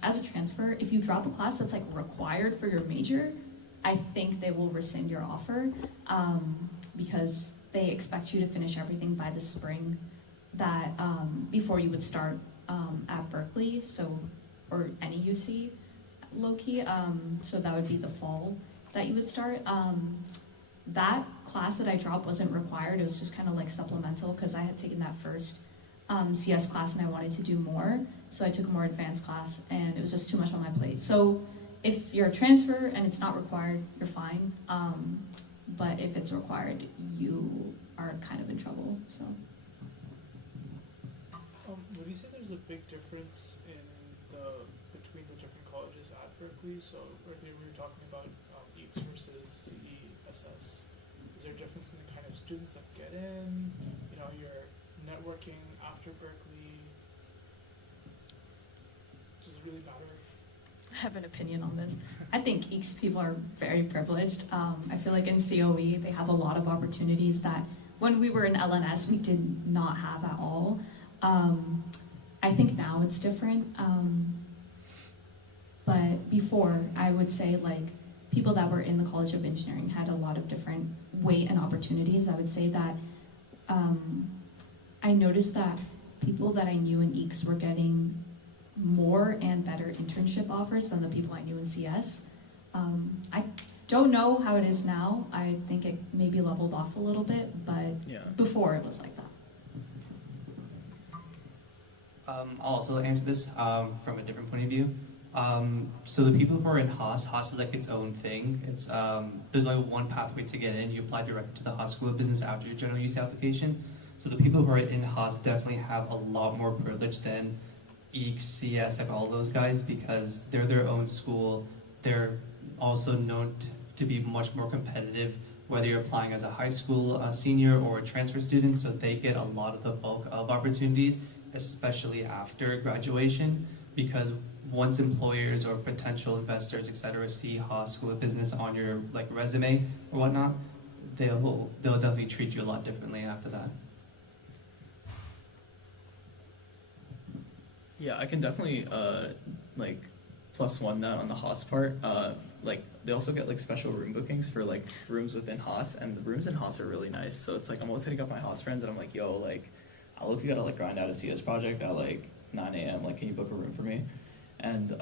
as a transfer, if you drop a class that's like required for your major, I think they will rescind your offer because they expect you to finish everything by the spring that before you would start at Berkeley, so or any UC low-key, so that would be the fall that you would start. That class that I dropped wasn't required. It was just kind of like supplemental because I had taken that first CS class and I wanted to do more. So I took a more advanced class and it was just too much on my plate. So if you're a transfer and it's not required, you're fine. But if it's required, you are kind of in trouble, so. Would you say there's a big difference in the between the different colleges at Berkeley? So earlier we were talking about EECS versus CESS. Is there a difference in the kind of students that get in? You know, your networking after Berkeley? Does it really matter? I have an opinion on this. I think EECS people are very privileged. I feel like in COE they have a lot of opportunities that when we were in LNS we did not have at all. I think now it's different, but before I would say like people that were in the College of Engineering had a lot of different weight and opportunities. I would say that I noticed that people that I knew in EECS were getting more and better internship offers than the people I knew in CS. I don't know how it is now. I think it maybe leveled off a little bit, but before it was like that. I'll also answer this from a different point of view. So the people who are in Haas is like its own thing. It's there's only one pathway to get in. You apply directly to the Haas School of Business after your general use application. So the people who are in Haas definitely have a lot more privilege than EECS, CS, like all those guys, because they're their own school. They're also known to be much more competitive, whether you're applying as a high school senior or a transfer student, so they get a lot of the bulk of opportunities, especially after graduation, because once employers or potential investors, etc., see Haas School of Business on your like resume or whatnot, they'll definitely treat you a lot differently after that. Yeah, I can definitely like +1 that on the Haas part. Like they also get like special room bookings for like rooms within Haas, and the rooms in Haas are really nice. So it's like I'm always hitting up my Haas friends, and I'm like, yo, like I look, you gotta like grind out a CS project at like 9 a.m. Like, can you book a room for me? And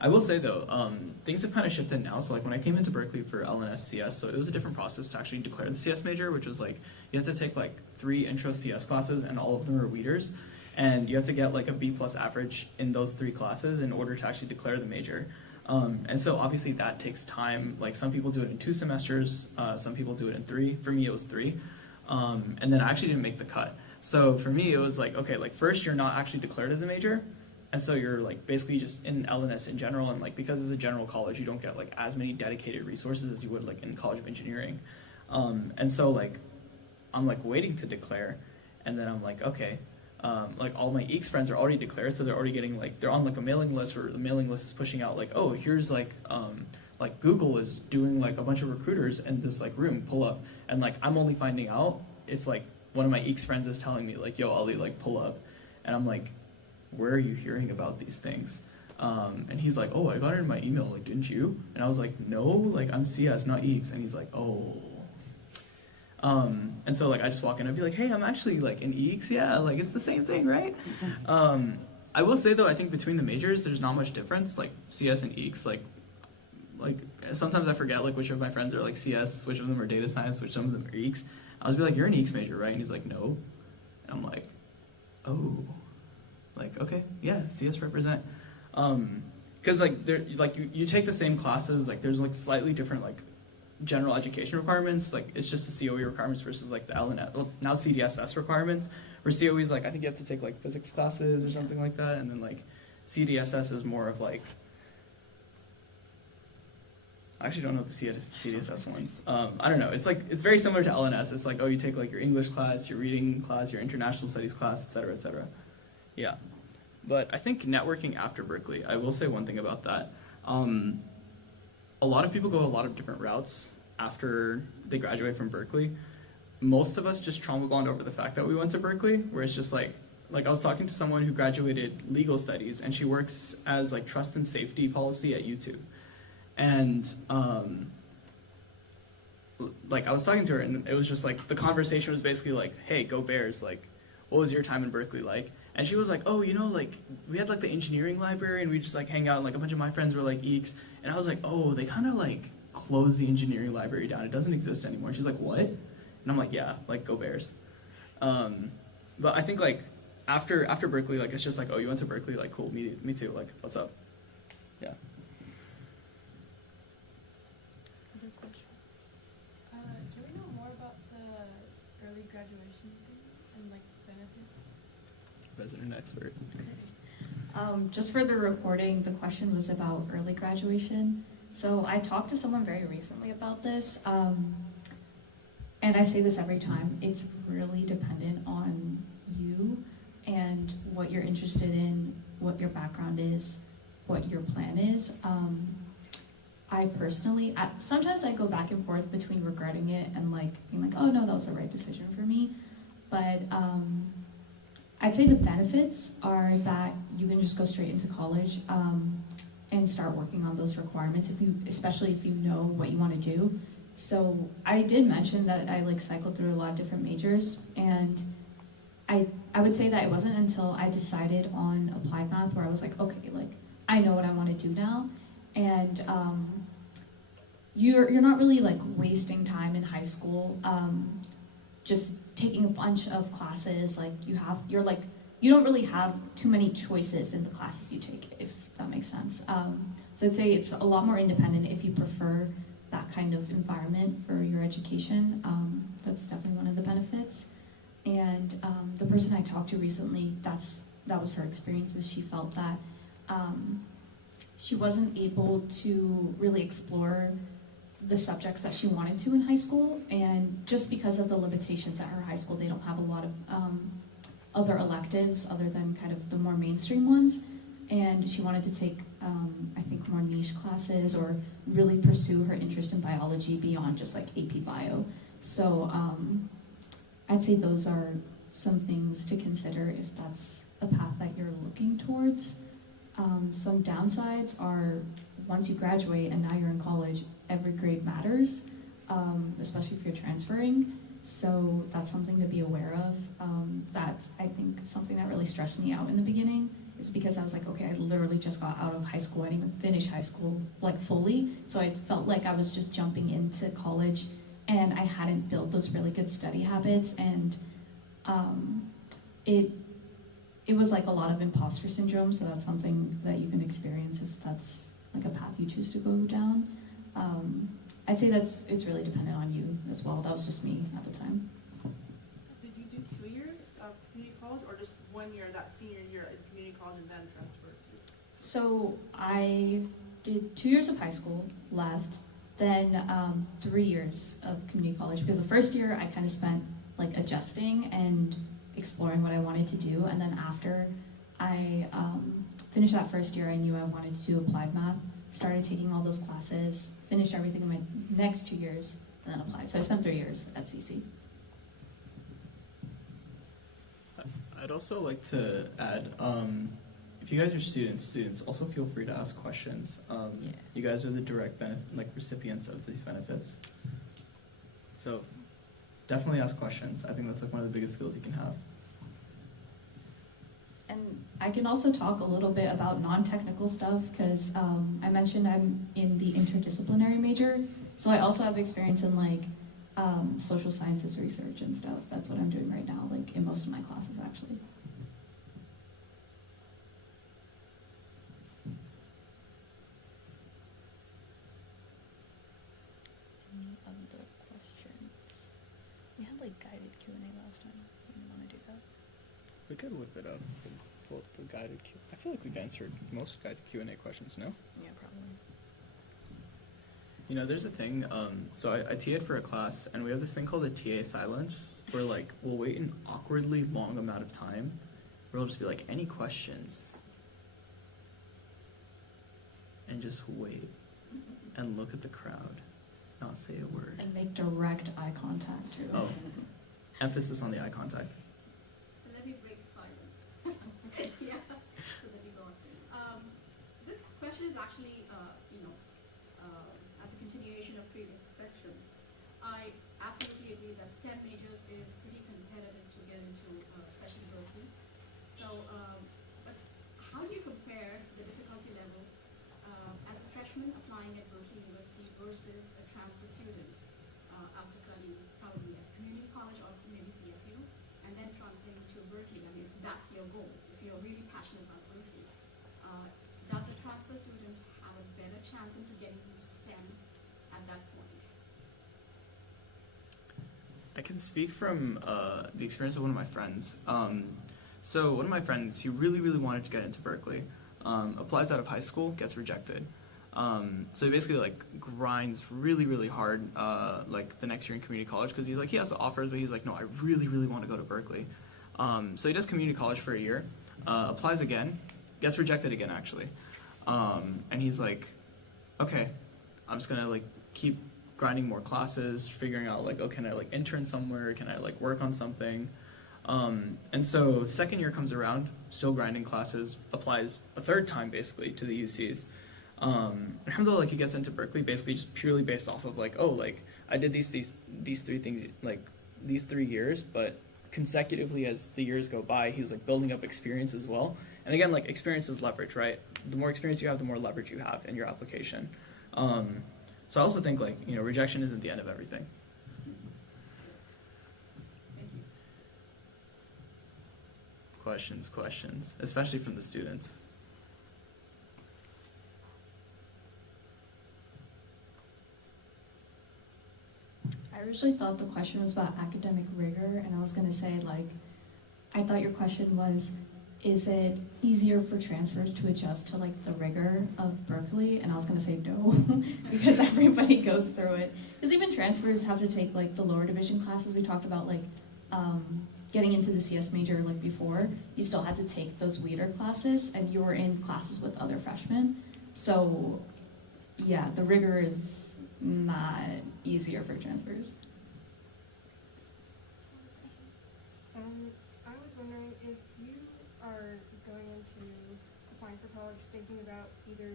I will say though, things have kind of shifted now. So like when I came into Berkeley for LNS CS, so it was a different process to actually declare the CS major, which was like you have to take like 3 intro CS classes, and all of them are weeders. And you have to get like a B+ average in those 3 classes in order to actually declare the major. And so obviously that takes time. Like some people do it in 2 semesters, some people do it in 3. For me, it was 3. And then I actually didn't make the cut. So for me, it was like, okay, like first you're not actually declared as a major. And so you're like basically just in LNS in general. And like because it's a general college, you don't get like as many dedicated resources as you would like in College of Engineering. And so like I'm like waiting to declare. And then I'm like, okay. Like all my EECS friends are already declared, so they're already getting like they're on like a mailing list, where the mailing list is pushing out like, oh, here's like Google is doing like a bunch of recruiters in this like room, pull up. And like I'm only finding out if like one of my EECS friends is telling me like, yo, Ali, like pull up. And I'm like, where are you hearing about these things? And he's like, oh, I got it in my email, like didn't you? And I was like, no, like I'm CS, not EECS. And he's like, oh. And so like I just walk in and I'd be like, hey, I'm actually like in EECS, yeah, like it's the same thing, right? I will say though, I think between the majors, there's not much difference, like CS and EECS, like sometimes I forget like which of my friends are like CS, which of them are data science, which some of them are EECS. I was be like, you're an EECS major, right? And he's like, no. And I'm like, oh, like, okay, yeah, CS represent. Cause like you take the same classes, like there's like slightly different like general education requirements, like it's just the COE requirements versus like the LNS, well now CDSS requirements, where COE is like I think you have to take like physics classes or something like that, and then like CDSS is more of like, I actually don't know the CDSS ones. I don't know, it's like it's very similar to LNS. It's like, oh, you take like your English class, your reading class, your international studies class, etc., etc. Yeah, but I think networking after Berkeley, I will say one thing about that. A lot of people go a lot of different routes after they graduate from Berkeley. Most of us just trauma bond over the fact that we went to Berkeley, where it's just like I was talking to someone who graduated legal studies, and she works as like trust and safety policy at YouTube. And like I was talking to her, and it was just like the conversation was basically like, hey, go Bears, like what was your time in Berkeley like? And she was like, oh, you know, like we had like the engineering library, and we just like hang out, and like a bunch of my friends were like EECS. And I was like, oh, they kind of like closed the engineering library down. It doesn't exist anymore. And she's like, what? And I'm like, yeah, like go Bears. But I think like after Berkeley, like it's just like, oh, you went to Berkeley, like cool, me too, like what's up? Yeah. Other question? Can we know more about the early graduation thing and like benefits? Resident expert. Just for the recording, the question was about early graduation. So I talked to someone very recently about this, and I say this every time, it's really dependent on you and what you're interested in, what your background is, what your plan is. I personally, sometimes I go back and forth between regretting it and like being like, oh no, that was the right decision for me. But I'd say the benefits are that you can just go straight into college and start working on those requirements, especially if you know what you want to do. So I did mention that I like cycled through a lot of different majors, and I would say that it wasn't until I decided on applied math where I was like, okay, like I know what I want to do now, and you're not really like wasting time in high school just taking a bunch of classes. Like you don't really have too many choices in the classes you take, if that makes sense. So I'd say it's a lot more independent if you prefer that kind of environment for your education. That's definitely one of the benefits. And the person I talked to recently, that was her experience, is she felt that she wasn't able to really explore the subjects that she wanted to in high school, and just because of the limitations at her high school, they don't have a lot of other electives other than kind of the more mainstream ones, and she wanted to take I think more niche classes or really pursue her interest in biology beyond just like AP Bio. So I'd say those are some things to consider if that's a path that you're looking towards. Some downsides are once you graduate and now you're in college, every grade matters, especially if you're transferring. So that's something to be aware of. That's, I think, something that really stressed me out in the beginning. It's because I was like, okay, I literally just got out of high school. I didn't even finish high school like fully. So I felt like I was just jumping into college and I hadn't built those really good study habits. And it was like a lot of imposter syndrome. So that's something that you can experience if that's like a path you choose to go down. I'd say it's really dependent on you as well. That was just me at the time. Did you do 2 years of community college, or just 1 year, that senior year in community college, and then transfer to? So I did 2 years of high school, left, then 3 years of community college, because the first year I kind of spent like adjusting and exploring what I wanted to do, and then after I finished that first year, I knew I wanted to do applied math, started taking all those classes, finished everything in my next 2 years, and then applied. So I spent 3 years at CC. I'd also like to add, if you guys are students, also feel free to ask questions. You guys are the direct recipients of these benefits. So definitely ask questions. I think that's like one of the biggest skills you can have. And I can also talk a little bit about non-technical stuff, because I mentioned I'm in the interdisciplinary major, so I also have experience in like social sciences research and stuff. That's what I'm doing right now, like in most of my classes actually. Any other questions? We had like guided Q&A last time. Do you want to do that? We could whip it up. Pull up the guided Q. I feel like we've answered most guided Q&A questions, no? Yeah, probably. You know, there's a thing, so I TA'd for a class, and we have this thing called a TA silence, where like, we'll wait an awkwardly long amount of time, where we'll just be like, any questions? And just wait, and look at the crowd, not say a word. And make direct eye contact too. Oh, emphasis on the eye contact. So let me break the silence. Yeah, so let me go on. This question is actually, as a continuation of previous questions. I absolutely agree that STEM majors is pretty competitive to get into, especially Berkeley. So, but how do you compare the difficulty level as a freshman applying at Berkeley University versus a transfer student after studying probably at community college or maybe CSU, and then transferring to Berkeley? I mean, if that's your goal, if you're really passionate about Berkeley, does a transfer student have a better chance into getting into STEM at that point? I can speak from the experience of one of my friends. So one of my friends, he really, really wanted to get into Berkeley, applies out of high school, gets rejected. So he basically like grinds really, really hard like the next year in community college because he's like, he has offers, but he's like, no, I really, really want to go to Berkeley. So he does community college for a year, applies again, gets rejected again actually. And he's like, okay, I'm just gonna like keep grinding more classes, figuring out like, oh, can I like intern somewhere? Can I like work on something? And so second year comes around, still grinding classes, applies a third time basically to the UCs. Alhamdulillah, like he gets into Berkeley basically just purely based off of like, oh, like I did these three things like these 3 years, but consecutively as the years go by, he was like building up experience as well. And again, like experience is leverage, right? The more experience you have, the more leverage you have in your application. So I also think like, you know, rejection isn't the end of everything. Questions, especially from the students. I originally thought the question was about academic rigor, and I was going to say, like, I thought your question was, is it easier for transfers to adjust to, like, the rigor of Berkeley? And I was going to say no, because everybody goes through it. Because even transfers have to take, like, the lower division classes. We talked about, like, getting into the CS major, like, before. You still had to take those weeder classes, and you were in classes with other freshmen. So, yeah, the rigor is not easier for transfers. I was wondering if you are going into applying for college thinking about either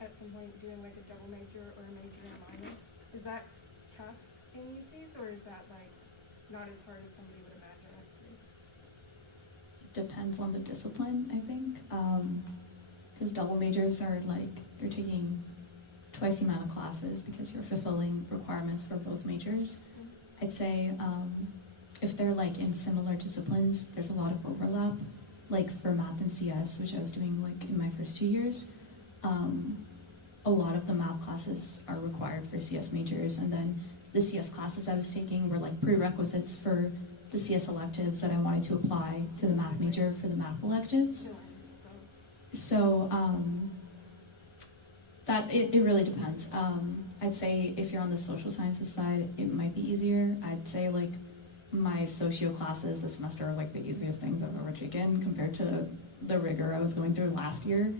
at some point doing like a double major or a major and a minor. Is that tough in UCs, or is that like not as hard as somebody would imagine it to be? Depends on the discipline, I think. Because double majors are like, they're taking twice the amount of classes because you're fulfilling requirements for both majors. I'd say if they're like in similar disciplines, there's a lot of overlap. Like for math and CS, which I was doing like in my first 2 years, a lot of the math classes are required for CS majors, and then the CS classes I was taking were like prerequisites for the CS electives that I wanted to apply to the math major for the math electives. So that it really depends. I'd say if you're on the social sciences side, it might be easier. I'd say like my socio classes this semester are like the easiest things I've ever taken compared to the rigor I was going through last year.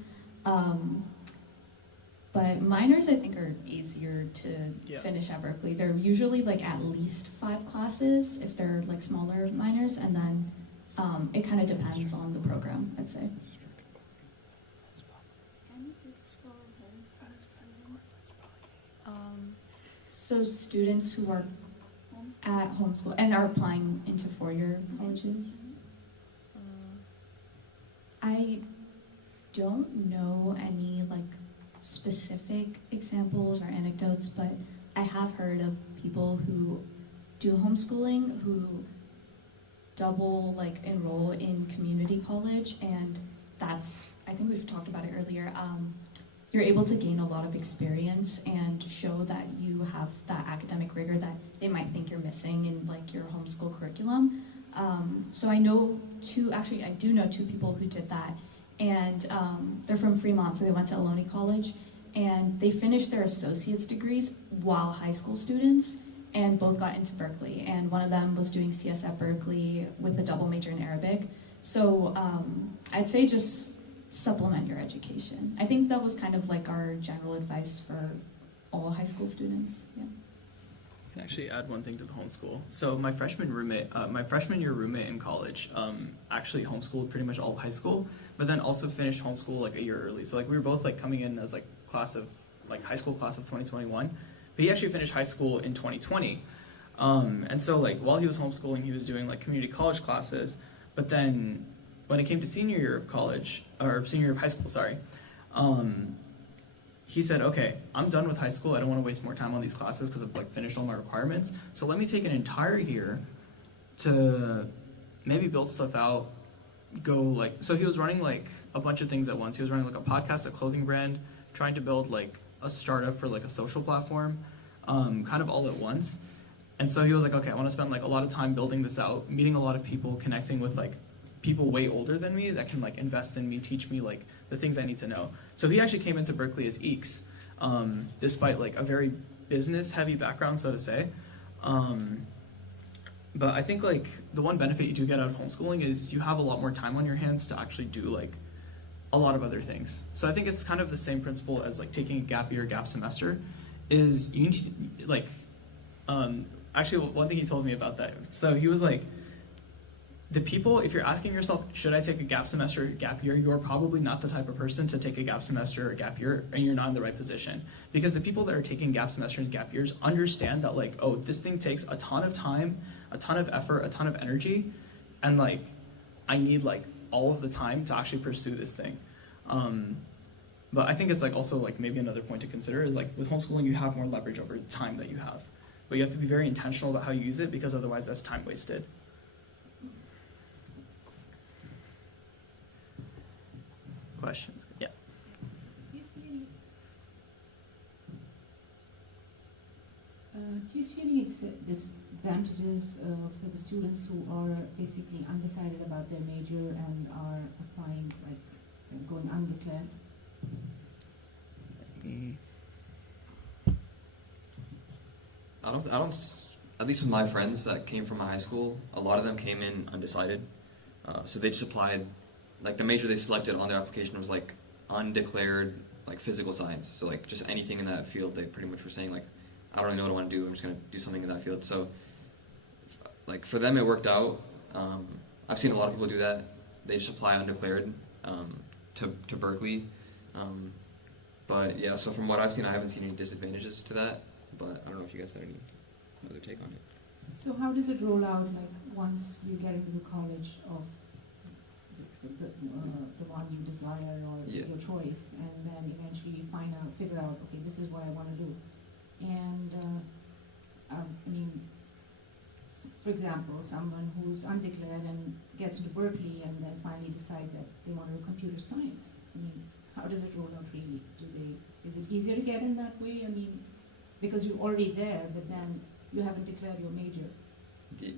But minors I think are easier to finish at Berkeley. They're usually like at least 5 classes if they're like smaller minors, and then it kind of depends on the program, I'd say. So students who are at homeschool and are applying into 4-year colleges. I don't know any like specific examples or anecdotes, but I have heard of people who do homeschooling who double like enroll in community college, and that's, I think we've talked about it earlier, you're able to gain a lot of experience and show that you have that academic rigor that they might think you're missing in like your homeschool curriculum. So I know I do know 2 people who did that, and they're from Fremont, so they went to Ohlone College, and they finished their associate's degrees while high school students, and both got into Berkeley, and one of them was doing CS at Berkeley with a double major in Arabic. So I'd say just supplement your education. I think that was kind of like our general advice for all high school students. Yeah. I can actually add one thing to the homeschool. So my freshman year roommate in college, actually homeschooled pretty much all of high school, but then also finished homeschool like a year early. So like we were both like coming in as like high school class of 2021, but he actually finished high school in 2020. And so like while he was homeschooling, he was doing like community college classes, but then when it came to senior year of high school, he said, okay, I'm done with high school. I don't want to waste more time on these classes because I've like finished all my requirements. So let me take an entire year to maybe build stuff out, so he was running like a bunch of things at once. He was running like a podcast, a clothing brand, trying to build like a startup for like a social platform, kind of all at once. And so he was like, okay, I want to spend like a lot of time building this out, meeting a lot of people, connecting with like people way older than me that can like invest in me, teach me like the things I need to know. So he actually came into Berkeley as EECS, despite like a very business heavy background, so to say. But I think like the one benefit you do get out of homeschooling is you have a lot more time on your hands to actually do like a lot of other things. So I think it's kind of the same principle as like taking a gap year, gap semester, is you need to, like, actually one thing he told me about that. So he was like, the people, if you're asking yourself, should I take a gap semester or gap year, you're probably not the type of person to take a gap semester or gap year, and you're not in the right position. Because the people that are taking gap semester and gap years understand that like, oh, this thing takes a ton of time, a ton of effort, a ton of energy, and like, I need like all of the time to actually pursue this thing. But I think it's like also like maybe another point to consider is like with homeschooling, you have more leverage over the time that you have. But you have to be very intentional about how you use it, because otherwise that's time wasted. Questions? Yeah. Do you see any disadvantages for the students who are basically undecided about their major and are applying, like going undeclared? I don't, at least with my friends that came from my high school, a lot of them came in undecided. So they just applied, like the major they selected on their application was like undeclared, like physical science. So like just anything in that field, they pretty much were saying like, I don't really know what I want to do, I'm just going to do something in that field. So like for them it worked out. I've seen a lot of people do that. They just apply undeclared to Berkeley. But yeah, so from what I've seen, I haven't seen any disadvantages to that. But I don't know if you guys have any other take on it. So how does it roll out, like once you get into the college of the one you desire or Yeah. your choice, and then eventually figure out, okay, this is what I want to do. And I mean, for example, someone who's undeclared and gets into Berkeley and then finally decide that they want to do computer science. I mean, how does it roll out really? Is it easier to get in that way? I mean, because you're already there, but then you haven't declared your major.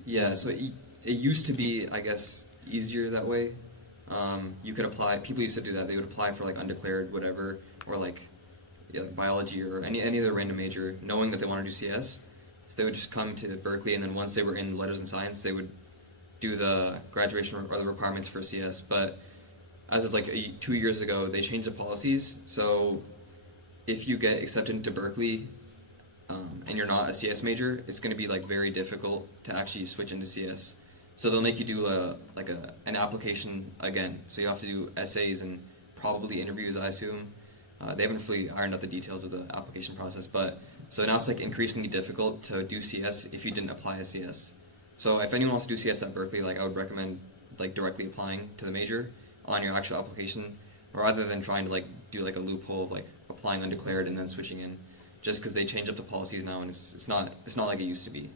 Yeah, so it used to be, I guess, easier that way. You could apply, people used to do that, they would apply for like undeclared whatever, or like biology or any other random major, knowing that they want to do CS. So they would just come to Berkeley, and then once they were in letters and science, they would do the graduation or the requirements for CS. But as of like 2 years ago, they changed the policies, so if you get accepted into Berkeley, and you're not a CS major, it's going to be like very difficult to actually switch into CS. So they'll make you do an application again. So you have to do essays and probably interviews, I assume. They haven't fully ironed out the details of the application process, but so now it's like increasingly difficult to do CS if you didn't apply a CS. So if anyone wants to do CS at Berkeley, like I would recommend like directly applying to the major on your actual application, rather than trying to like do like a loophole of like applying undeclared and then switching in. Just because they change up the policies now, and it's not like it used to be.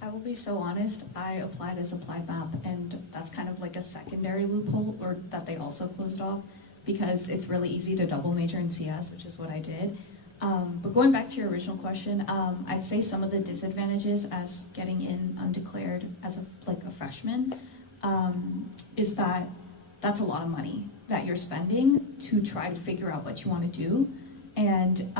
I will be so honest, I applied as applied math, and that's kind of like a secondary loophole, or that they also closed off, because it's really easy to double major in CS, which is what I did. But going back to your original question, I'd say some of the disadvantages as getting in undeclared as a freshman is that that's a lot of money that you're spending to try to figure out what you want to do. And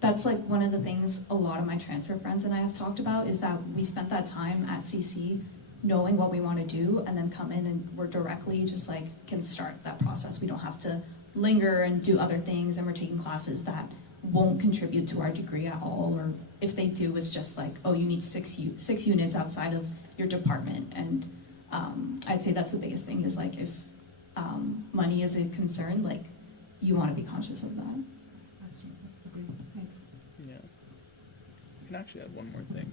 that's like one of the things a lot of my transfer friends and I have talked about, is that we spent that time at CC knowing what we want to do, and then come in and we're directly just like can start that process. We don't have to linger and do other things, and we're taking classes that won't contribute to our degree at all, or if they do, it's just like, oh, you need six units outside of your department. And I'd say that's the biggest thing, is like if money is a concern, like you want to be conscious of that. Thanks. Yeah. I can actually add one more thing.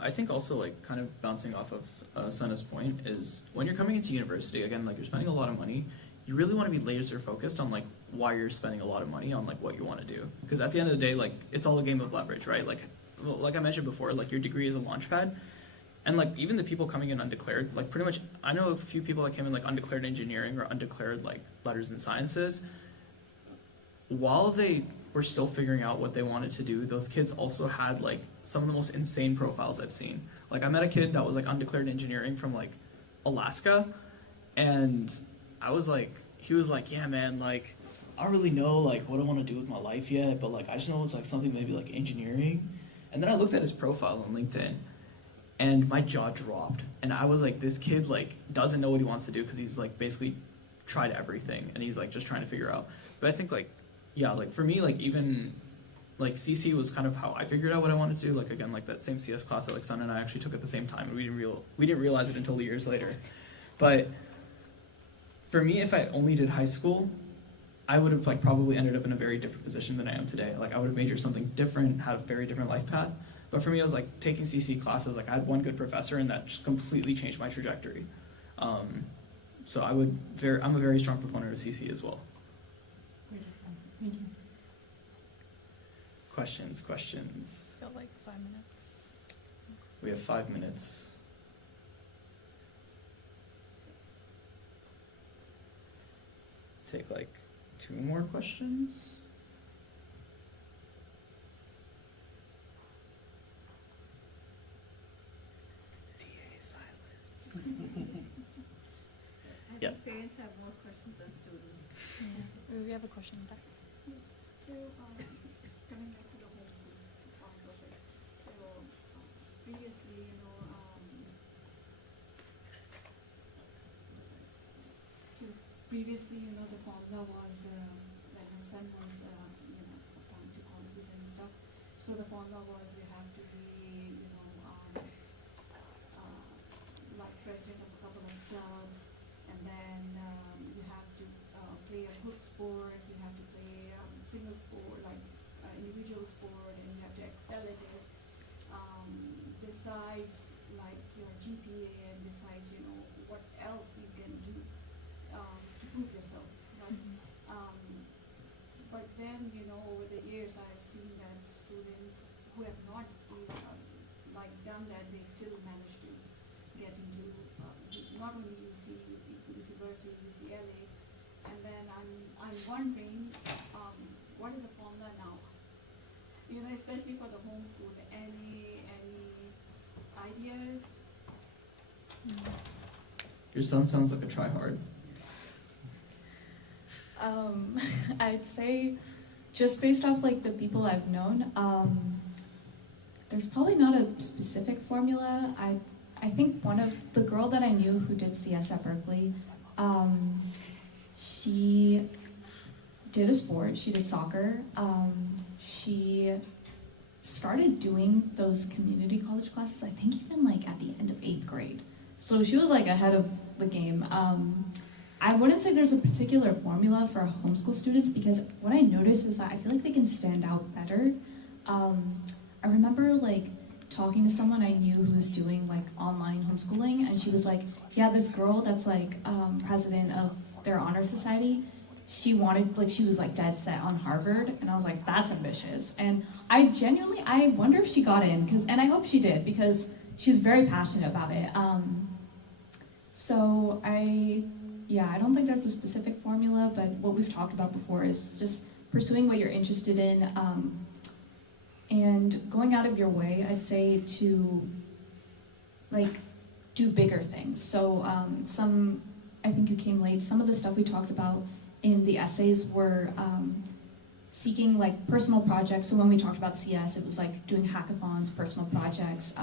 I think also like kind of bouncing off of Sana's point is when you're coming into university, again, like you're spending a lot of money, you really want to be laser focused on like why you're spending a lot of money on like what you want to do. Because at the end of the day, like it's all a game of leverage, right? Like I mentioned before, like your degree is a launch pad. And like even the people coming in undeclared, like pretty much, I know a few people that came in like undeclared engineering or undeclared like letters and sciences. while they were still figuring out what they wanted to do, those kids also had like some of the most insane profiles I've seen. Like I met a kid that was like undeclared engineering from like Alaska, and I was like, he was like, yeah man, like I don't really know like what I want to do with my life yet, but like I just know it's like something maybe like engineering. And then I looked at his profile on LinkedIn, and my jaw dropped, and I was like, this kid like doesn't know what he wants to do because he's like basically tried everything and he's like just trying to figure out. But I think like, yeah, like for me, like even like CC was kind of how I figured out what I wanted to do. Like again, like that same CS class that like Sun and I actually took at the same time, and we didn't realize it until years later. But for me, if I only did high school, I would have like probably ended up in a very different position than I am today. Like I would have majored something different, had a very different life path. But for me, I was like taking CC classes. Like I had one good professor, and that just completely changed my trajectory. So I'm a very strong proponent of CC as well. Thank you. Questions? Got like 5 minutes. We have 5 minutes. Take like 2 more questions. Silence. I Yeah. think parents have more questions than students. Yeah. We have a question back. Yes. So, coming back to the homeschool topic. So, previously, the formula was when my son was, applying to colleges and stuff. So the formula was you have to be, like president of a couple of clubs, and then you have to play a group sport, you have to play single sport, like individual sport, and you have to excel at it. Besides like your GPA, and besides what else you can do to prove yourself. Right? But then over the years I've seen that students who have not done that, they still manage to get into not only UC Berkeley, UCLA, and then I'm wondering what is the formula now? Especially for the homeschool. Any ideas? Your son sounds like a tryhard. I'd say just based off like the people I've known, there's probably not a specific formula. I think one of the girl that I knew who did CS at Berkeley, she did a sport, she did soccer. She started doing those community college classes, I think even like at the end of 8th grade. So she was like ahead of the game. I wouldn't say there's a particular formula for homeschool students, because what I noticed is that I feel like they can stand out better. I remember like talking to someone I knew who was doing like online homeschooling, and she was like, yeah, this girl that's like president of their honor society, she was like dead set on Harvard, and I was like, that's ambitious. And I wonder if she got in, and I hope she did, because she's very passionate about it. So I don't think there's a specific formula, but what we've talked about before is just pursuing what you're interested in, and going out of your way, I'd say, to like do bigger things. So I think you came late, some of the stuff we talked about in the essays were seeking like personal projects. So when we talked about CS, it was like doing hackathons, personal projects,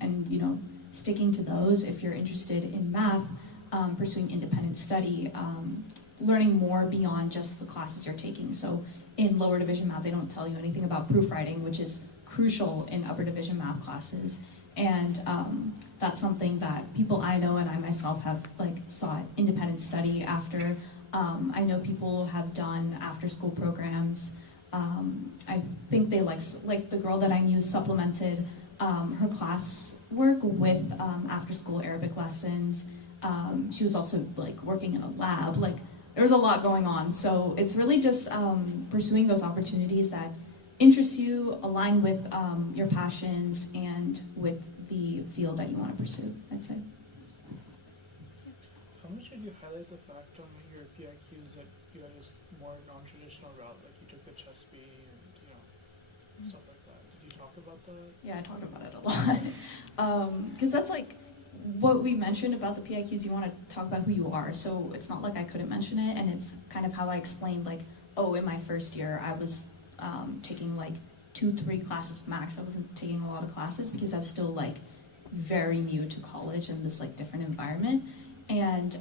and sticking to those. If you're interested in math, pursuing independent study, learning more beyond just the classes you're taking. So in lower division math, they don't tell you anything about proofwriting, which is crucial in upper division math classes. And that's something that people I know and I myself have like sought independent study after. I know people have done after school programs. I think they like the girl that I knew supplemented her class work with after school Arabic lessons. She was also like working in a lab. Like there was a lot going on. So it's really just pursuing those opportunities that interest you, align with your passions and with the field that you want to pursue, I'd say. How much mentioned you highlight the fact on your PIQs that you had a more non-traditional route, like you took the chess bee and stuff like that. Did you talk about that? Yeah, I talk about it a lot. Because that's like what we mentioned about the PIQs. You want to talk about who you are, so it's not like I couldn't mention it, and it's kind of how I explained, like, oh, in my first year I was taking like 2-3 classes max. I wasn't taking a lot of classes because I was still like very new to college and this like different environment. And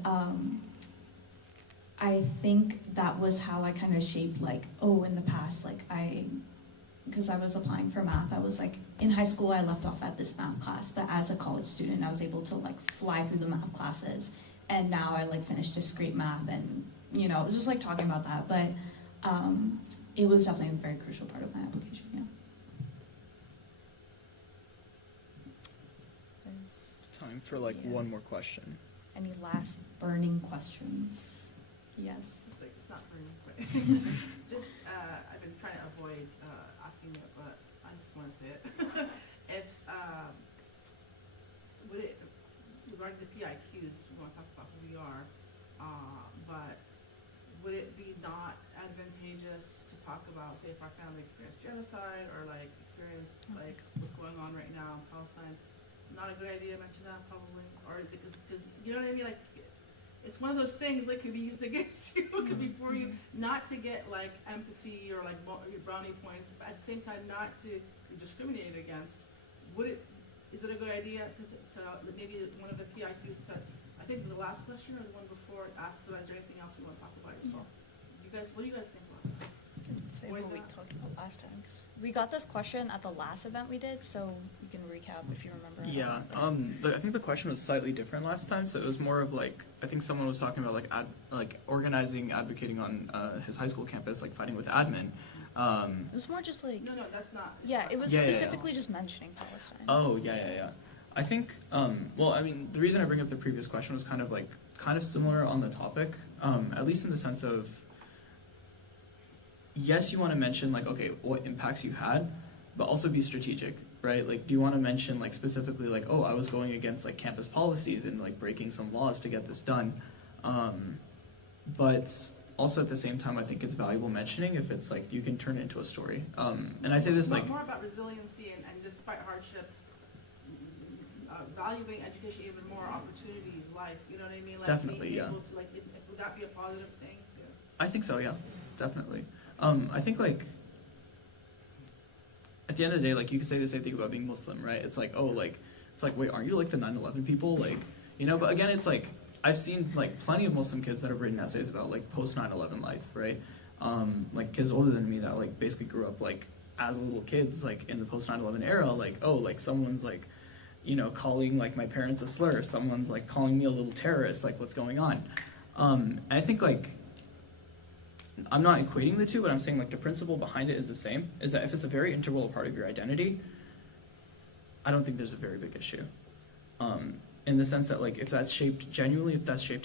I think that was how I kind of shaped, like, oh, in the past, like because I was applying for math, I was like, in high school I left off at this math class, but as a college student I was able to like fly through the math classes, and now I like finished discrete math, and it was just like talking about that, but it was definitely a very crucial part of my application, yeah. Time for like one more question. Any last burning questions? Yes. It's not burning, but just I've been trying to avoid asking it, but I just want to say it. Would it, regarding the PIQs, we want to talk about who we are, but would it be not advantageous to talk about, say, if our family experienced genocide or like experienced like what's going on right now in Palestine? Not a good idea to mention that, probably, or is it because you know what I mean? Like, it's one of those things that could be used against you, it could be for you, not to get like empathy or like your brownie points, but at the same time not to be discriminated against. Is it a good idea to maybe one of the PIQs to, I think the last question or the one before asks, is there anything else you want to talk about yourself? What do you guys think about it? Say what we talked about last time. We got this question at the last event we did, so you can recap if you remember. Yeah, I think the question was slightly different last time, so it was more of like, I think someone was talking about like organizing, advocating on his high school campus, like fighting with admin. It was more just like... No, that's not. Yeah, it was specifically just mentioning Palestine. Oh, yeah. I think, well, I mean, the reason I bring up the previous question was kind of similar on the topic, at least in the sense of, yes, you want to mention, like, okay, what impacts you had, but also be strategic, right? Like, do you want to mention, like, specifically, like, oh, I was going against, like, campus policies and, like, breaking some laws to get this done. But also at the same time, I think it's valuable mentioning if it's, like, you can turn it into a story. And I say this, like... More about resiliency and despite hardships, valuing education even more, opportunities, life, you know what I mean? Like, definitely, being yeah. able to, like, would that be a positive thing, too? I think so, yeah. Definitely. I think, like, at the end of the day, like, you could say the same thing about being Muslim, right? It's like, oh, like, it's like, wait, aren't you, like, the 9/11 people? Like, but again, it's like, I've seen, like, plenty of Muslim kids that have written essays about, like, post-9/11 life, right? Like, kids older than me that, like, basically grew up, like, as little kids, like, in the post-9/11 era, like, oh, like, someone's, like, calling, like, my parents a slur, someone's, like, calling me a little terrorist, like, what's going on? And I think, like, I'm not equating the two, but I'm saying, like, the principle behind it is the same, is that if it's a very integral part of your identity, I don't think there's a very big issue. In the sense that, like, if that's shaped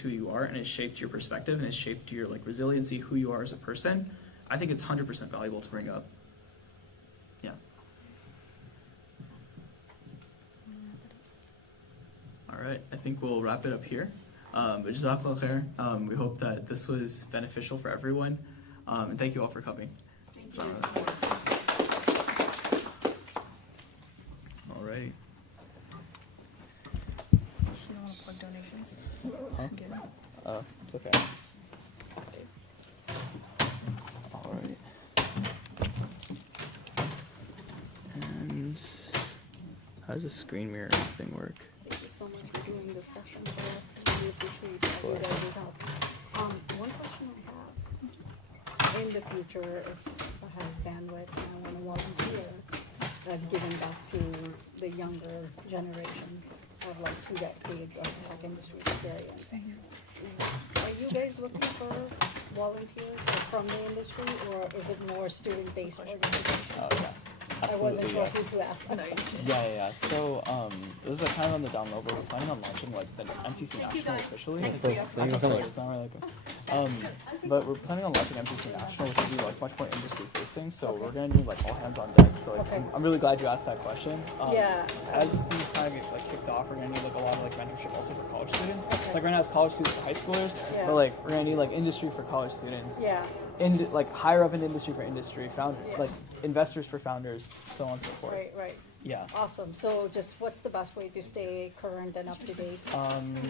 who you are, and it's shaped your perspective, and it's shaped your, like, resiliency, who you are as a person, I think it's 100% valuable to bring up. Yeah. All right, I think we'll wrap it up here. But Jazakallah khair. We hope that this was beneficial for everyone. And thank you all for coming. Thank you. All right. You don't want to plug donations? Huh? It's okay. All right. And how does the screen mirror thing work? Thank you so much for doing this session for us. We appreciate all you guys' help. One question I have, in the future, if I have bandwidth and I want to volunteer, that's giving back to the younger generation of like 2 decades of tech industry experience. Are you guys looking for volunteers from the industry, or is it more student-based organization? Oh, yeah. Absolutely, sure yes. who to ask that question. Yeah. So, this is kind of on the down low, but we're planning on launching like the MTC National officially. But we're planning on launching MTC National, which will be like much more industry facing. So we're gonna need like all hands on deck. So like, I'm really glad you asked that question. As these kind of get like kicked off, we're gonna need like a lot of like mentorship also for college students. So like right now it's college students for high schoolers, but like we're gonna need like industry for college students. In like higher up in industry for industry, like investors for founders, so on and so forth. Right. Yeah. Awesome. So just what's the best way to stay current and up to date?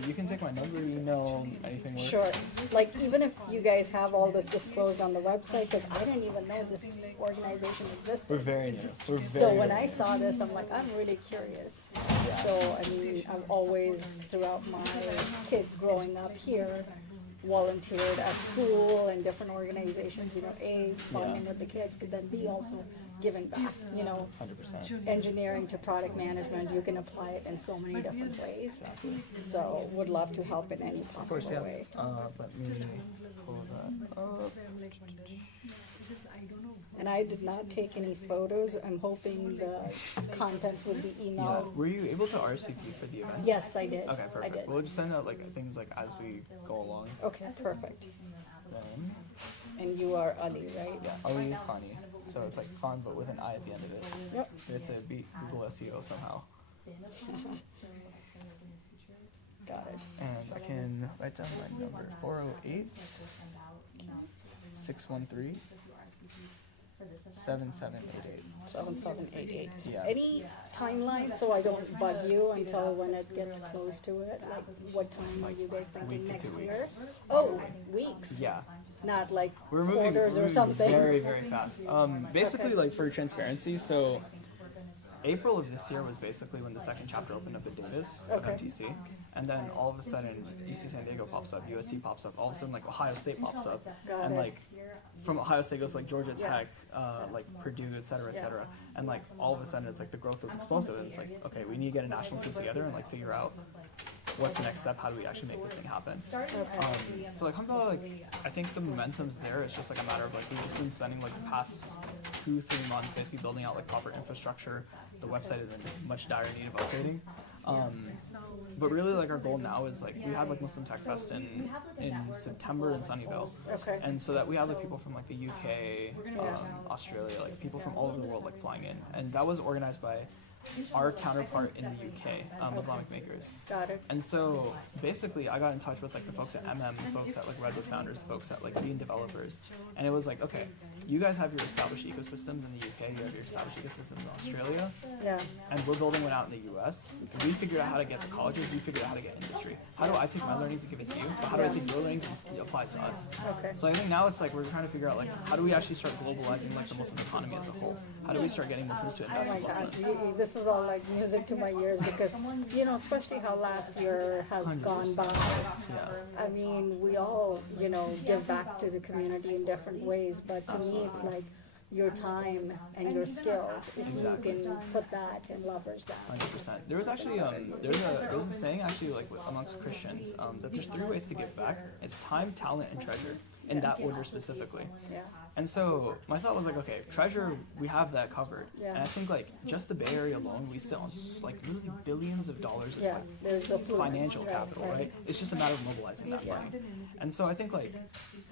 You can take my number, email, anything works. Sure. Like even if you guys have all this disclosed on the website, because I didn't even know this organization existed. We're very new. So when I saw this, I'm like, I'm really curious. So I mean, I've always, throughout my kids growing up here, volunteered at school and different organizations, you know, A, bonding with the kids, could then be also giving back, you know. 100%. Engineering to product management, you can apply it in so many different ways. So would love to help in any possible way. Let me pull that up. And I did not take any photos. I'm hoping the contents would be emailed. Were you able to RSVP for the event? Yes, I did. Okay, perfect. I did. We'll just send out like things like as we go along. Okay, perfect. Then, And you are Ali, right? yeah, Ali Khani. So it's like Khan, but with an I at the end of it. Yep. We had to beat Google SEO somehow. Got it. And I can write down my number: 408 613 7788. 7788. Yes. Any timeline so I don't bug you until when it gets close to it? Like what time are you guys thinking Week to next 2 year? weeks. Oh, weeks. Yeah. Not like We're moving, quarters or something. very, very fast. Basically, like for transparency, so April of this year was basically when the second chapter opened up at Davis of MTC, and then all of a sudden UC San Diego pops up, USC pops up, all of a sudden like Ohio State pops up, and like from Ohio State goes like Georgia Tech, like Purdue, et cetera, and like all of a sudden it's like the growth was explosive, and it's like okay, we need to get a national team together and like figure out what's the next step, how do we actually make this thing happen. So like alhamdulillah, like I think the momentum's there. It's just like a matter of like we've just been spending like the past 2-3 months basically building out like proper infrastructure. The website is in much dire need of updating. But really like our goal now is like we had like Muslim Tech Fest in September in Sunnyvale. And so that we had like people from like the UK, Australia, like people from all over the world like flying in. And that was organized by our counterpart in the UK, Islamic Makers. Got it. And so basically I got in touch with like the folks at MM, the folks at like Redwood Founders, the folks at like Lean Developers, and it was like, okay, you guys have your established ecosystems in the UK, you have your established ecosystems in Australia, and we're building one out in the US. We figured out how to get to colleges, we figured out how to get industry. How do I take my learnings and give it to you? But how do I take your learnings and apply it to us? So I think now it's like we're trying to figure out like how do we actually start globalizing like the Muslim economy as a whole? How do we start getting Muslims to invest in Muslims? This is all like music to my ears because, you know, especially how last year has 100%. gone by. I mean, we all, you know, give back to the community in different ways, but to me it's like your time and your skills, if you can put that and leverage that. 100%. There was actually there's a saying actually like amongst Christians that there's 3 ways to give back. It's time, talent, and treasure. In that order specifically. And so my thought was like, okay, treasure, we have that covered. And I think like just the Bay Area alone, we sit on like literally billions of dollars of like financial capital, right? It's just a matter of mobilizing that money. And so I think like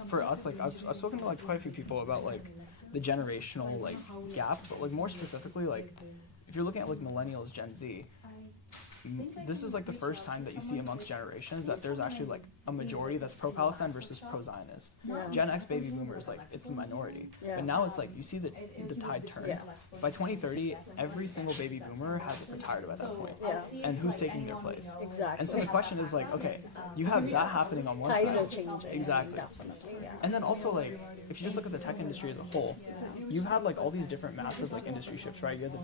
for us, like I've spoken to like quite a few people about like the generational like gap, but like more specifically, like if you're looking at like millennials, Gen Z, this is like the first time that you see amongst generations that there's actually like a majority that's pro-Palestine versus pro-Zionist. Gen X baby boomers, like it's a minority. But now it's like you see the tide turn. By 2030, every single baby boomer has retired by that point. And who's taking their place? And so the question is like, okay, you have that happening on one side. Tides are changing. Exactly. And then also like, if you just look at the tech industry as a whole, you have like all these different massive like industry shifts, right? You have the